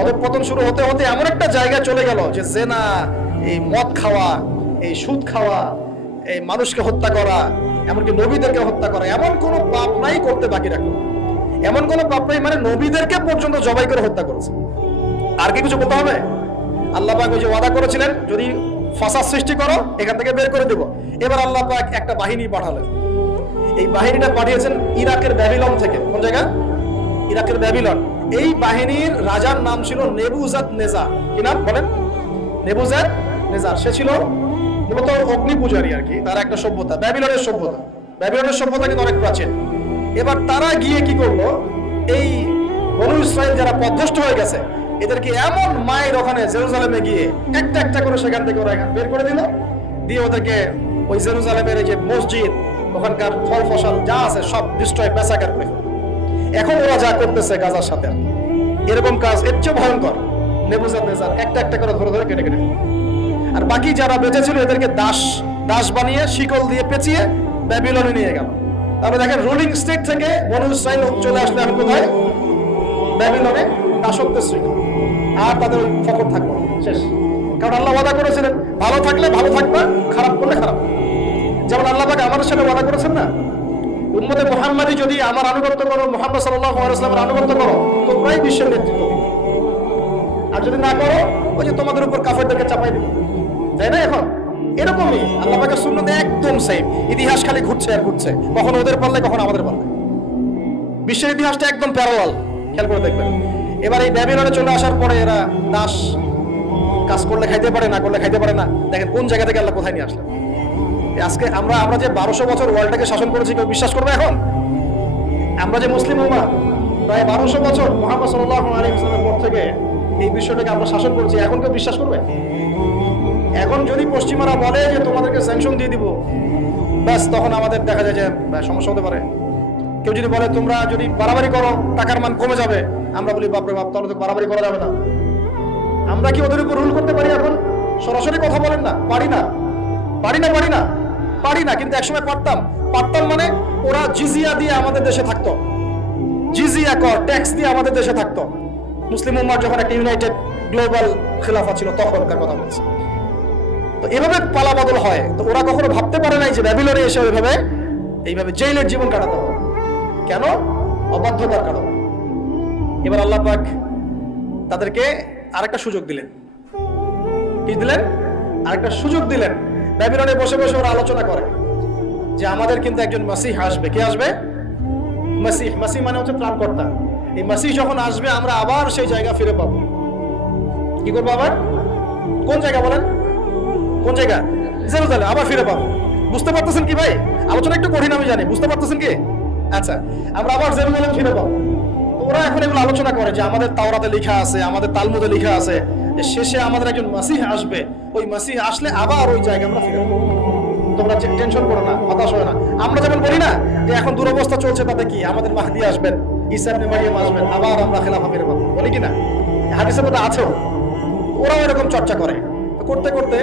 অধঃপতন শুরু হতে হতে এমন একটা জায়গায় চলে গেল যে জেনা, এই মদ খাওয়া, এই সুদ খাওয়া, এই মানুষকে হত্যা করা, এমনকি নবীদেরকে হত্যা করা, এমন কোনো পাপ নাই করতে বাকি রাখলো। এমন কোনো পাপ নাই, মানে নবীদেরকে পর্যন্ত জবাই করে হত্যা করেছে। আর কি কিছু বলতে হবে? আল্লাহ পাক ওই যে ওয়াদা করেছিলেন যদি ফাসাদ সৃষ্টি করো এখান থেকে বের করে দেব। এবার আল্লাহ পাক একটা বাহিনী পাঠালেন। এই বাহিনীটা পাঠিয়েছেন ইরাকের ব্যাবিলন থেকে। কোন জায়গা? ইরাকের ব্যাবিলন। এই বাহিনীর রাজার নাম ছিল নেবুজাদ নেজার। কি নাম বলেন? নেবুজাদ নেজার। সে ছিল মূলত অগ্নি পূজারী আর কি। তার একটা সভ্যতা, ব্যাবিলনের সভ্যতা। ব্যাবিলনের সভ্যতা কিন্তু অনেক প্রাচীন। এবার তারা গিয়ে কি করলো, এই বনু ইসরাইল যারা পথভ্রষ্ট হয়ে গেছে এদেরকে এমন মায়ের ওখানে জেরুজালেমে গিয়ে একটা একটা করে সেখান থেকে ওরা বের করে দিল, দিয়ে ওদেরকে ওই জেরুজালেমের এই যে মসজিদ, ওখানকার ফল ফসল যা আছে সব ডিস্ট্রয়, পেশাকার করে। এখন ওরা যা করতেছে গাজার সাথে, এরকম কাজ এর চেয়ে ভয়ঙ্কর। নেবুজাদ নেজার একটা একটা করে ধরে ধরে কেটে কেটে, আর বাকি যারা বেঁচে ছিল এদেরকে দাস বানিয়ে শিকল দিয়ে পেঁচিয়ে ব্যাবিলনে নিয়ে গেল। তাহলে দেখেন রুলিং স্টেট থেকে বনু ইসরাইল চলে আসলে এখন কোথায়? ব্যাবিলনে, দাসত্বের শ্রেণী। আর তাদের ওই ফকর থাকবে শেষ। কারণ আল্লাহ ওয়াদা করেছিলেন ভালো থাকলে ভালো থাকবা, খারাপ করলে খারাপ। যেমন আল্লাহ পাক আমাদের সাথে ওয়াদা করেছেন না, উম্মতে মুহাম্মাদি যদি আমার আনুগত্য করো, মুহাম্মদ সাল্লাল্লাহু আলাইহি ওয়াসাল্লামের আনুগত্য করো, তোমরাই বিশ্বের নেতৃত্ব দিবে। আর যদি না করো, ওই যে তোমাদের উপর কাফেরদেরকে চাপাই দিবে, তাই না? এখন এরকমই আল্লাহ পাকের সুন্নাত একদম সেম। ইতিহাস খালি ঘুরছে আর ঘুরছে, কখনো ওদের পাল্লায় কখনো আমাদের পাল্লায়। বিশ্বের ইতিহাসটা একদম প্যারালাল, খেয়াল করে দেখবেন। এবার এই ব্যাবিলনে চলে আসার পরে এরা দাস, কাজ করলে খাইতে পারে, না করলে খাইতে পারে না। দেখেন কোন জায়গা থেকে আল্লাহ কোথায় নিয়ে আসলেন। আজকে আমরা যে 1200 বছর ওয়ার্ল্ডটাকে শাসন করেছি, কেউ বিশ্বাস করবে এখন? আমরা যে মুসলিম উম্মাহ প্রায় 1200 বছর মুহাম্মদ সাল্লাল্লাহু আলাইহি ওয়াসাল্লামের পর থেকে এই বিশ্বটাকে আমরা শাসন করেছি, এখন কেউ বিশ্বাস করবে? এখন যদি পশ্চিমারা বলে যে তোমাদেরকে স্যাংশন দিয়ে দিব, ব্যাস তখন আমাদের দেখা যায় যে সমস্যা হতে পারে। কেউ যদি বলে তোমরা যদি বাড়াবাড়ি করো টাকার মান কমে যাবে, আমরা বলি বাপরে বাপ, তাহলে তো বাড়াবাড়ি করা যাবে না। আমরা কি ওদের উপর রুল করতে পারি? এখন সরাসরি কথা বলেন না, পারি না, পারি না, পারি না, পারি না। কিন্তু একসময় পারতাম। পারতাম মানে ওরা জিজিয়া দিয়ে আমাদের দেশে থাকতো, জিজিয়া কর, ট্যাক্স দিয়ে আমাদের দেশে থাকতো। মুসলিম উম্মাহ যখন একটা ইউনাইটেড গ্লোবাল খেলাফা ছিল তখনকার কথা বলছি। তো এভাবে পালাবদল হয়। তো ওরা কখনো ভাবতে পারে নাই যে ব্যাবিলনে এসে এইভাবে জেলের জীবন কাটাতে হবে। কেন? অবাধ্যতার কারণে। এবার আল্লাহ পাক তাদেরকে আরেকটা সুযোগ দিলেন। কি দিলেন? আরেকটা সুযোগ দিলেন। ব্যাবিলনে বসে বসে ওরা আলোচনা করে যে আমাদের কিন্তু একজন মাসিহ আসবে। কে আসবে? মাসিহ। মাসিহ মানে হচ্ছে ত্রাণকর্তা। এই মাসিহ যখন আসবে আমরা আবার সেই জায়গা ফিরে পাবো। কি করবো আবার? কোন জায়গা বলেন? কোন জায়গা? জেরুজালেম। আবার ফিরে পাবো। বুঝতে পারতেছেন কি ভাই? আলোচনা একটু কঠিন আমি জানি, বুঝতে পারতেছেন কি? আচ্ছা, আমরা আবার জেরুজালেম ফিরে পাবো। ওরা এখন এগুলো আলোচনা করে যে আমাদের তাওরাতে লেখা আছে, আমাদের তালমুদে লেখা আছে যে শেষে আমাদের একজন মাসিহ আসবে। ওই মাসিহ আসলে আবার ওই জায়গা আমরা ফিরে পাবো। তোমরা টেনশন করো না, হতাশ হয় না। আমরা যেমন বলি না যে এখন দুরবস্থা চলছে, তাতে কি আমাদের মাহদি আসবেন, ঈসা ইবনে মারইয়াম আসবেন, আবার আমরা খেলাফা ফিরে পাবো, বলি কি না? হাদিসের মধ্যে আছেও। ওরাও এরকম চর্চা করে। করতে করতে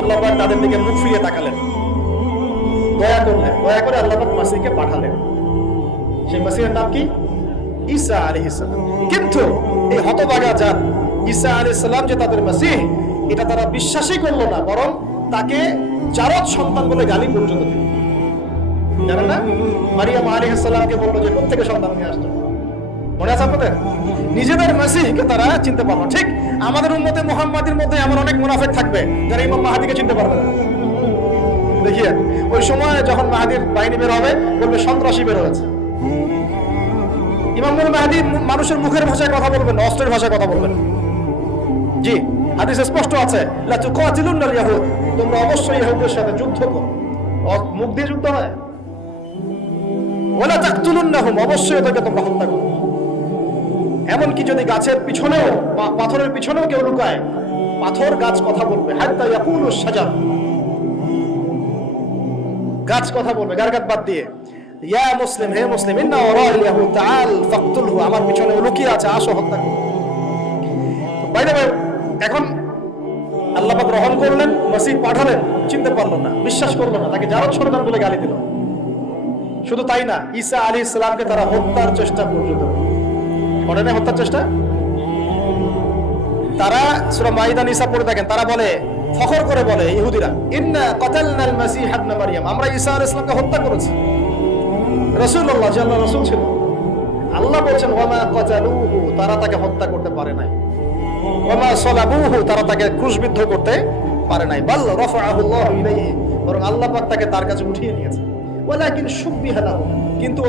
আল্লাহ পাক তাদের দিকে মুখ ফিরিয়ে তাকালেন, দয়া করলেন। দয়া করে আল্লাহ পাক মাসিহকে পাঠালেন। সেই মাসিহের নাম কি? ঈসা আলাইহিস সালাম। কিন্তু এই হতভাগা জাত ঈসা আলাইহিস সালাম যে তাদের মাসিহ, এটা তারা বিশ্বাসই করলো না, বরং তাকে জারদ সন্তান বলে গালি পর্যন্ত দিল। জানেন না? মারিয়াম আলাইহিস সালামকে বললো যে কোত্থেকে সন্তান নিয়ে আসছো? মনে আছে আপনাদের? নিজেদের মাসিহকে তারা চিনতে পারলো। ঠিক আমাদের উম্মতে মুহাম্মাদির মধ্যে এমন অনেক মুনাফিক থাকবে যারা ইমাম মাহদিকে চিনতে পারবে না। দেখিয়ে ওই সময় যখন মাহদির বাহিনী বের হবে, বলবে সন্ত্রাসী বের হয়েছে। ইমামুল মাহদি মানুষের মুখের ভাষায় কথা বলবেন না, অস্ত্রের ভাষায় কথা বলবেন। জি, হাদিসে স্পষ্ট আছে, লা তুকাতিলুনাল ইয়াহুদ, তোমরা অবশ্যই ইহুদের সাথে যুদ্ধ করো। মুখ দিয়ে যুদ্ধ হয়। ওয়ালা তাকতুলুনহুম, অবশ্যই ওদেরকে তোমরা হত্যা করো। এমনকি যদি গাছের পিছনেও বা পাথরের পিছনেও কেউ লুকায়, পাথর গাছ কথা বলবে। হাত্তা ইয়াকুলু শাজার, গাছ কথা বলবে গারগাত বাদ দিয়ে। ইয়া মুসলিম, হে মুসলিম, ইন্না ওয়ারাল ইয়াহুদ তাআল ফাকতুলহু, আমার পিছনে লুকিয়ে আছে, আসো হত্যা করো। বাইরে এখন আল্লাহ পাক রহম করলেন, মাসিহ পাঠালেন, চিনতে পারলো না, বিশ্বাস করলো না, তাকে জারদ সন্তান বলে গালি দিল। শুধু তাই না, ঈসা আলাইহিস সালামকে তারা হত্যার চেষ্টা পর্যন্ত করে না। হত্যার চেষ্টা তারা সূরা মাইদা নিসা পড়ে দেখেন, তারা বলে, ফখর করে বলে ইহুদিরা, ইন্না কাতালনাল মাসিহ ইবনে মারইয়াম, আমরা ঈসা আলাইহিস সালামকে হত্যা করেছি। রাসূলুল্লাহ যে আল্লাহর রাসূল ছিল, আল্লাহ বলেছেন ওয়ামা কাতালুহু, তারা তাকে হত্যা করতে পারে নাই। ওয়ামা সালাবুহু, তারা তাকে ক্রুশবিদ্ধ করতে পারে নাই। বাল রাফাআহু আল্লাহু ইলাইহি, বরং আল্লাহ পাক তাকে তার কাছে উঠিয়ে নিয়েছে। ওয়ালাকিন শুববিহা লাহু, কিন্তু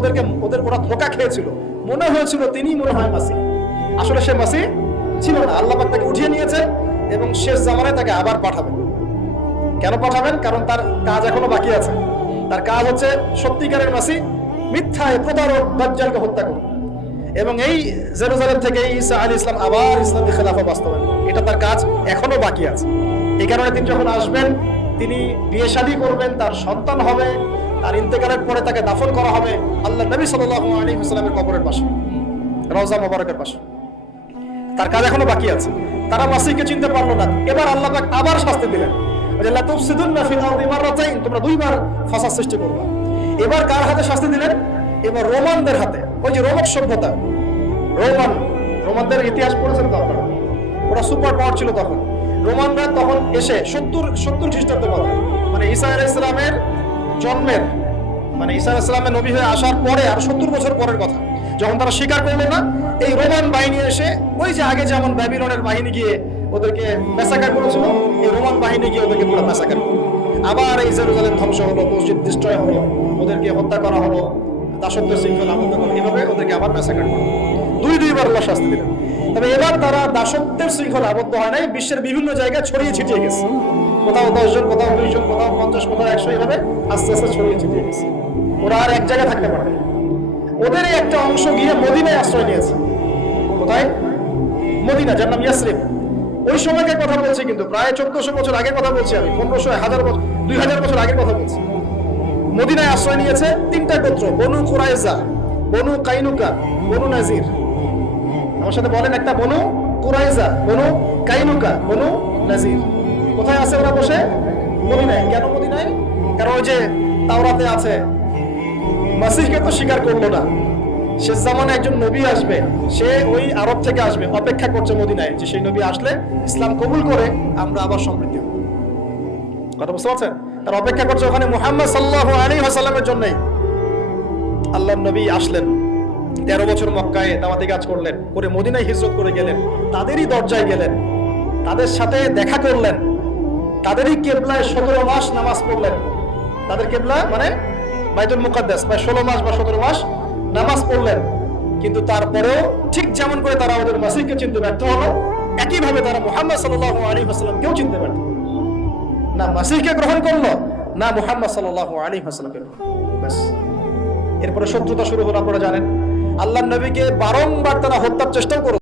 ওদের ওরা ধোঁকা খেয়েছিল, মনে হয়েছিল তিনি মনে হয় মাসিহ। আসলে সে মাসিহ ছিল না। আল্লাহ পাক তাকে উঠিয়ে নিয়েছে এবং শেষ জামানায় তাকে আবার পাঠাবেন। কেন পাঠাবেন? কারণ তার কাজ এখনো বাকি আছে। তার কাজ হচ্ছে সত্যিকারের মাসিহ মিথ্যায় প্রতারক দাজ্জালকে হত্যা করবে এবং এই জেরুজালেম থেকে ঈসা আলাইহিস সালাম আবার ইসলামী খেলাফা বাস্তবায়ন করবে। এটা তার কাজ এখনো বাকি আছে। এই কারণে তিনি যখন আসবেন, তিনি বিয়ে শাদী করবেন, তার সন্তান হবে, তার ইন্তেকালের পরে তাকে দাফন করা হবে আল্লাহর নবী সাল্লাল্লাহু আলাইহি ওয়াসাল্লামের কবরের পাশে, রওজা মুবারকের পাশে। তার কাজ এখনো বাকি আছে। তারা মাসিহকে চিনতে পারলো না। এবার আল্লাহ পাক আবার শাস্তি দিলেন। যে লা তুফসিদুন্না ফিল আরদি মাররাতাইন, তোমরা দুইবার ফাসাদ সৃষ্টি করবে। এবার কার হাতে শাস্তি দিলেন? এবার রোমানদের হাতে। ওই যে রোমান সভ্যতা, রোমানদের ইতিহাস পড়েছেন তো আপনারা, ওরা সুপার পাওয়ার ছিল তখন। রোমানরা তখন এসে 70 খ্রিস্টাব্দের কথা, মানে ঈসা আলাইহিস সালামের জন্মের, মানে ঈসা আলাইহিস সালামের নবী হয়ে আসার পরে আর 70 বছর পরের কথা, যখন তারা স্বীকার করলো না, এই রোমান বাহিনী এসে ওই যে আগে যেমন ব্যাবিলনের বাহিনী গিয়ে ওদেরকে ম্যাসাকার করেছিল, এই রোমান বাহিনী গিয়ে ওদেরকে পুরো ম্যাসাকার করলো। আবার এই জেরুজালেম ধ্বংস হলো, মসজিদ ডিস্ট্রয় হলো, ওদেরকে হত্যা করা হলো, দাসত্বের শৃঙ্খলা আবদ্ধ করলো, এভাবে ওদেরকে আবার ম্যাসাকার করলো। দুইবার আল্লাহ শাস্তি দিলেন। তবে এবার তারা দাসত্বের শৃঙ্খলা আবদ্ধ হয় নাই, বিশ্বের বিভিন্ন জায়গায় ছড়িয়ে ছিটিয়ে গেছে। কোথাও 10 জন, কোথাও 20 জন, কোথাও 50, কোথাও 100, এভাবে আস্তে আস্তে ছড়িয়ে ছিটিয়ে গেছে। ওরা আর এক জায়গায় থাকতে পারে না। ওদের একটা অংশ গিয়ে মদিনায় আশ্রয় নিয়েছে। কোথায়? মদিনা, যার নাম ইয়াসরিব। ওই সময়কার কথা বলছি, কিন্তু প্রায় 1400 বছর আগের কথা বলছি আমি, 1500, 1000 বছর, 2000 বছর আগের কথা বলছি। মদিনায় আশ্রয় নিয়েছে 3টা গোত্র, বনু কুরাইজা, বনু কাইনুকা, বনু নাজির। আমার সাথে বলেন একটা, বনু কুরাইজা, বনু কাইনুকা, বনু নাজির। কোথায় আছে ওরা বসে? মদিনায়। কেন মদিনায়? কারণ ওই যে তাওরাতে আছে, মাসিহকে তো স্বীকার করলো না, শেষ জামানে একজন নবী আসবে, সে ওই আরব থেকে আসবে, অপেক্ষা করছে মদিনায়, যে সেই নবী আসলে ইসলাম কবুল করে আমরা আবার সমৃদ্ধি হব। কথা বুঝতে পারছেন? তার অপেক্ষা করছে ওখানে মুহাম্মদ সাল্লাল্লাহু আলাইহি ওয়াসাল্লামের জন্যই। আল্লাহর নবী আসলেন, 13 বছর মক্কায় দাওয়াতি কাজ করলেন, করে মদিনায় হিজরত করে গেলেন, তাদেরই দরজায় গেলেন, তাদের সাথে দেখা করলেন, তাদেরই কেবলায় 17 মাস নামাজ পড়লেন। তাদের কেবলা মানে বাইতুল মুকাদ্দাস, প্রায় 16 মাস বা 17 মাস নামাজ পড়লেন। কিন্তু তারপরেও ঠিক যেমন করে তারা ওদের মাসিহকে চিনতে ব্যর্থ হলো, একইভাবে তারা মুহাম্মদ সাল্লাল্লাহু আলাইহি ওয়াসাল্লামকেও চিনতে ব্যর্থ হলো। না মাসিহকে গ্রহণ করলো, না মুহাম্মদ সাল্লাল্লাহু আলাইহি ওয়াসাল্লামকে গ্রহণ করলো। ব্যাস, এরপরে শত্রুতা শুরু হলো। আপনারা জানেন আল্লাহর নবীকে বারংবার তারা হত্যার চেষ্টাও করলো।